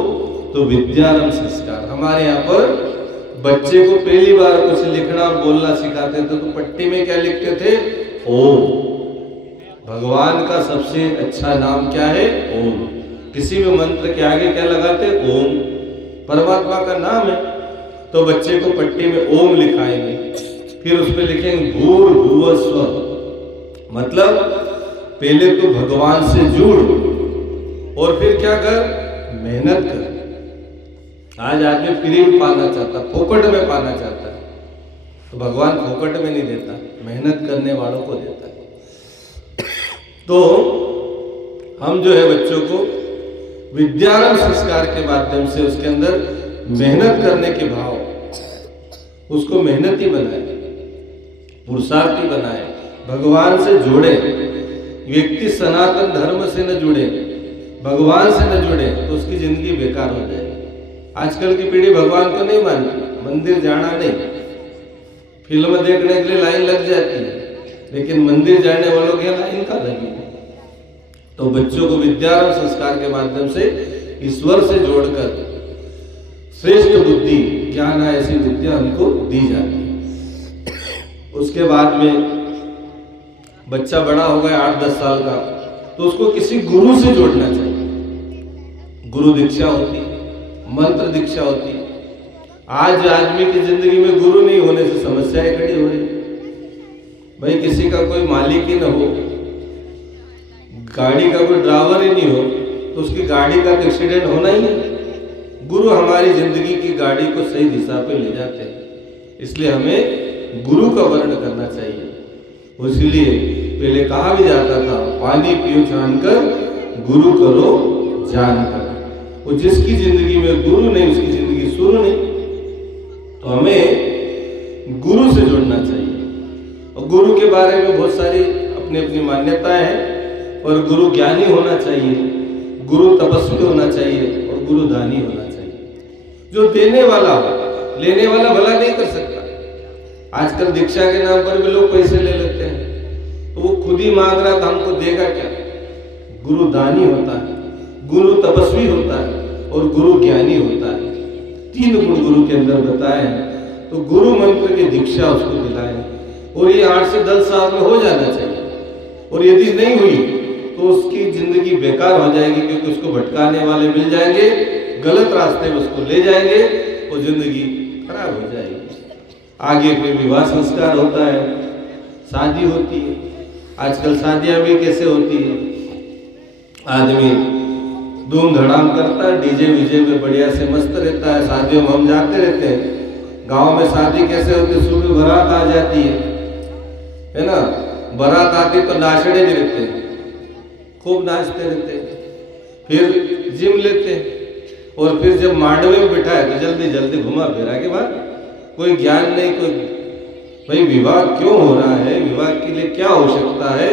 तो विद्यारंभ संस्कार। हमारे यहाँ पर बच्चे को पहली बार कुछ लिखना और बोलना सिखाते थे तो पट्टी में क्या लिखते थे, ओम। भगवान का सबसे अच्छा नाम क्या है, ओम। किसी भी मंत्र के आगे क्या लगाते, ओम, परमात्मा का नाम है। तो बच्चे को पट्टी में ओम लिखाएंगे, फिर उस पर लिखेंगे भूर्भुवस्व, मतलब पहले तो भगवान से जुड़ और फिर क्या कर, मेहनत कर। आज आदमी फ्री में पाना चाहता, फोकट में पाना चाहता है, तो भगवान फोकट में नहीं देता, मेहनत करने वालों को देता है। तो हम जो है बच्चों को विद्यारंभ संस्कार के माध्यम से उसके अंदर मेहनत करने के भाव, उसको मेहनती बनाए, पुरुषार्थी बनाए, भगवान से जोड़े। व्यक्ति सनातन धर्म से न जुड़े, भगवान से न जुड़े तो उसकी जिंदगी बेकार हो जाएगी। आजकल की पीढ़ी भगवान को नहीं मानती, मंदिर जाना नहीं, फिल्म देखने के लिए लाइन लग जाती है, लेकिन मंदिर जाने वालों की लाइन का लगी। तो बच्चों को विद्यारंभ संस्कार के माध्यम से ईश्वर से जोड़कर श्रेष्ठ बुद्धि, ज्ञान ऐसी विद्या हमको दी जाती है। उसके बाद में बच्चा बड़ा हो गया 8-10 साल का, तो उसको किसी गुरु से जोड़ना चाहिए। गुरु दीक्षा होती है, मंत्र दीक्षा होती है। आज आदमी की जिंदगी में गुरु नहीं होने से समस्याएं खड़ी हो रही। भाई किसी का कोई मालिक ही ना हो, गाड़ी का कोई ड्राइवर ही नहीं हो, तो उसकी गाड़ी का तो एक्सीडेंट होना ही है। गुरु हमारी जिंदगी की गाड़ी को सही दिशा पे ले जाते हैं, इसलिए हमें गुरु का वर्ण करना चाहिए। इसलिए पहले कहा भी जाता था, पानी पियो छानकर, गुरु करो जानकर। और जिसकी जिंदगी में गुरु नहीं, उसकी जिंदगी शुरू नहीं। तो हमें गुरु से जुड़ना चाहिए। और गुरु के बारे में बहुत सारी अपनी अपनी मान्यताएं हैं, और गुरु ज्ञानी होना चाहिए, गुरु तपस्वी होना चाहिए, और गुरु दानी होना चाहिए। जो देने वाला हो, लेने वाला भला नहीं कर सकता। आजकल दीक्षा के नाम पर भी लोग पैसे ले लेते हैं, तो वो खुद ही मांग रहा था, हमको देगा क्या। गुरु दानी होता है, गुरु तपस्वी होता है, और गुरु ज्ञानी होता है। 3 गुण गुरु के अंदर बताए हैं। तो गुरु मंत्र की दीक्षा उसको दिलाए, और ये 8 से 10 साल में हो जाना चाहिए। और यदि नहीं हुई तो उसकी जिंदगी बेकार हो जाएगी, क्योंकि उसको भटकाने वाले मिल जाएंगे, गलत रास्ते में उसको ले जाएंगे, और जिंदगी खराब हो जाएगी। आगे फिर विवाह संस्कार होता है, शादी होती है। आजकल शादियां भी कैसे होती है, आदमी धूम धड़ाम करता है, डीजे वीजे में बढ़िया से मस्त रहता है, शादियों में हम जाते रहते हैं। गांव में शादी कैसे होती है, सुबह बारात आ जाती है ना, बारात आती तो नाचने भी रहते हैं, खूब नाचते रहते हैं, फिर जिम लेते हैं, और फिर जब मांडवे में बिठाए तो जल्दी जल्दी घुमा फिरा के बाद कोई ज्ञान नहीं, कोई भाई विवाह क्यों हो रहा है, विवाह के लिए क्या आवश्यकता है,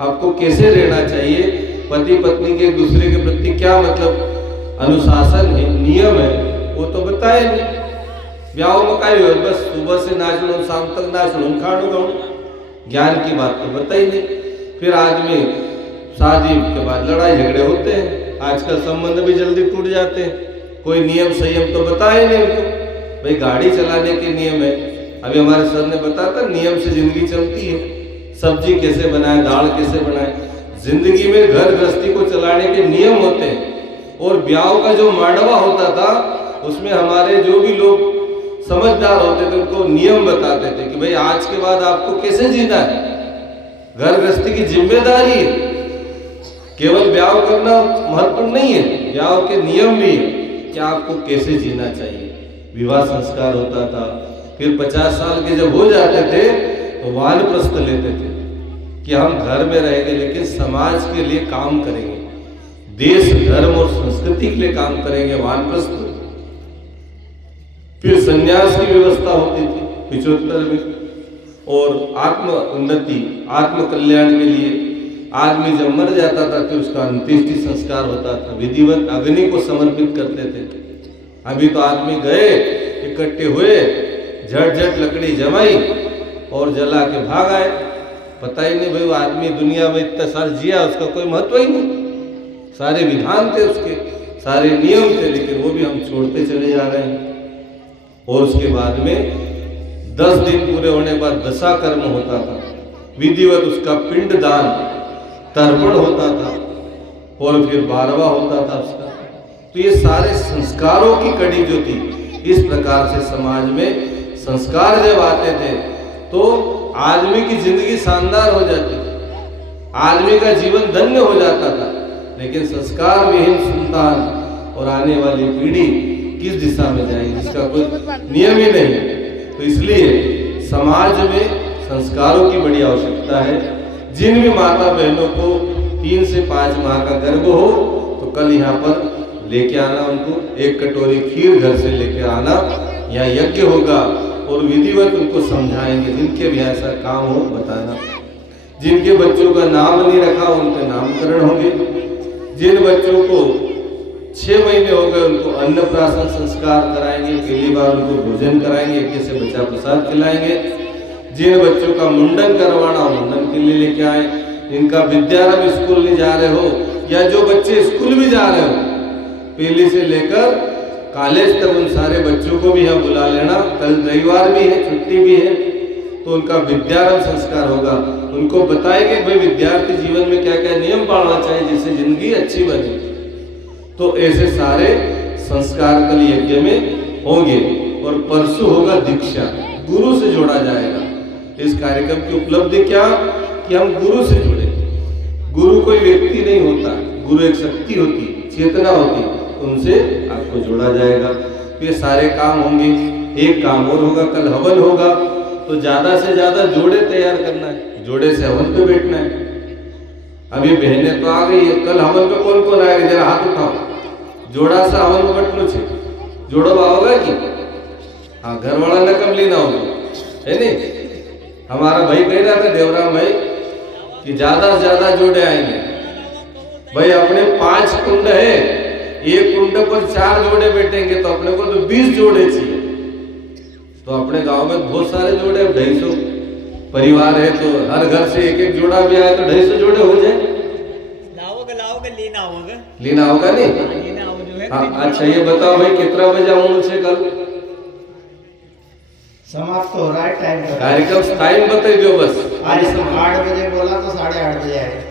आपको कैसे रहना चाहिए, पति पत्नी के एक दूसरे के प्रति क्या मतलब अनुशासन है, नियम है, वो तो बताए नहीं। ब्याह में का हो, बस सुबह से नाच लो, शाम तक नाच लो, खाड़ू गाऊं, ज्ञान की बात तो बताई नहीं। फिर आदमी शादी के बाद लड़ाई झगड़े होते हैं, आजकल संबंध भी जल्दी टूट जाते हैं। कोई नियम संयम तो बताए नहीं उनको, भाई गाड़ी चलाने के नियम है, अभी हमारे सर ने बताया था नियम से जिंदगी चलती है, सब्जी कैसे बनाए, दाल कैसे बनाए। जिंदगी में घर गृहस्थी को चलाने के नियम होते हैं। और ब्याह का जो मांडवा होता था उसमें हमारे जो भी लोग समझदार होते थे उनको नियम बताते थे कि भाई आज के बाद आपको कैसे जीना है, घर गृहस्थी की जिम्मेदारी है। केवल ब्याह करना महत्वपूर्ण नहीं है, ब्याह के नियम भी है कि आपको कैसे जीना चाहिए। विवाह संस्कार होता था। फिर 50 साल के जब हो जाते थे तो वानप्रस्थ लेते थे कि हम घर में रहेंगे लेकिन समाज के लिए काम करेंगे, देश धर्म और संस्कृति के लिए काम करेंगे, वानप्रस्थ। फिर संन्यास की व्यवस्था होती थी 75 में। और आत्म उन्नति, आत्म कल्याण के लिए आदमी जब मर जाता था फिर उसका अंत्येष्टि संस्कार होता था, विधिवत अग्नि को समर्पित करते थे। अभी तो आदमी गए, इकट्ठे हुए, झट झट लकड़ी जमाई और जला के भाग आए। पता ही नहीं भाई वो आदमी दुनिया में इतना साल जिया, उसका कोई महत्व ही नहीं। सारे विधान थे उसके, सारे नियम थे, लेकिन वो भी हम छोड़ते चले जा रहे हैं। और उसके बाद में 10 दिन पूरे होने के बाद दशा कर्म होता था, विधिवत उसका पिंड दान तर्पण होता था, और फिर 12वां होता था उसका। तो ये सारे संस्कारों की कड़ी जो थी, इस प्रकार से समाज में संस्कार जब आते थे तो आदमी की जिंदगी शानदार हो जाती थी, आदमी का जीवन धन्य हो जाता था। लेकिन संस्कार विहीन संतान और आने वाली पीढ़ी किस दिशा में जाएगी, जिसका कोई नियम ही नहीं है। तो इसलिए समाज में संस्कारों की बड़ी आवश्यकता है। जिन भी माता बहनों को 3 से 5 माह का गर्भ हो तो कल यहाँ पर लेके आना, उनको 1 कटोरी खीर घर से लेके आना, यहाँ यज्ञ होगा और विधिवत उनको समझाएंगे। जिनके भी ऐसा काम हो बताना। जिनके बच्चों का नाम नहीं रखा उनके नामकरण होंगे। जिन बच्चों को 6 महीने हो गए उनको अन्नप्राशन संस्कार कराएंगे, पहली बार उनको भोजन कराएंगे, यज्ञ से बचा प्रसाद खिलाएंगे। जिन बच्चों का मुंडन करवाना मुंडन के लिए लेके आए। जिनका विद्यारंभ स्कूल नहीं जा रहे हो या जो बच्चे स्कूल भी जा रहे हो, पहली से लेकर कॉलेज तक उन सारे बच्चों को भी यहाँ बुला लेना। कल रविवार भी है, छुट्टी भी है, तो उनका विद्यारंभ संस्कार होगा। उनको बताएंगे भाई विद्यार्थी जीवन में क्या क्या नियम पालना चाहिए जिससे जिंदगी अच्छी बने। तो ऐसे सारे संस्कार कल यज्ञ में होंगे। और परसों होगा दीक्षा, गुरु से जोड़ा जाएगा। इस कार्यक्रम की उपलब्धि क्या कि हम गुरु से जुड़े। गुरु कोई व्यक्ति नहीं होता, गुरु एक शक्ति होती, चेतना होती, उनसे आपको जोड़ा जाएगा। तो ये सारे काम होंगे। एक काम और होगा, कल हवन होगा, तो ज्यादा से ज्यादा जोड़े तैयार करना है, जोड़े से हवन पे बैठना है। अभी बहनें तो आ गई है, कल हवन पे कौन कौन आएगा जरा हाथ उठाओ। जोड़ा सा हवन में बैठनो छे, जोड़ो होगा कि हाँ, घर वाला न कम लेना होगा, है नहीं। हमारा भाई कह रहा था देवराम भाई कि ज्यादा से ज्यादा जोड़े आएंगे। भाई अपने 5 कुंड है, एक कुंड पर 4 जोड़े बैठेंगे तो अपने को तो 20 जोड़े चाहिए। तो अपने गांव में बहुत सारे जोड़े, 250 परिवार है, तो हर घर से 1-1 जोड़ा भी आए तो 250 जोड़े हो जाए। लेना होगा नहीं। हाँ, अच्छा ये बताओ भाई कितना बजे आऊँ से कल समाप्त हो रहा है टाइम। कार्यक्रम टाइम बताइए बस। आज 8 बजे बोला तो 8:30 बजे आए।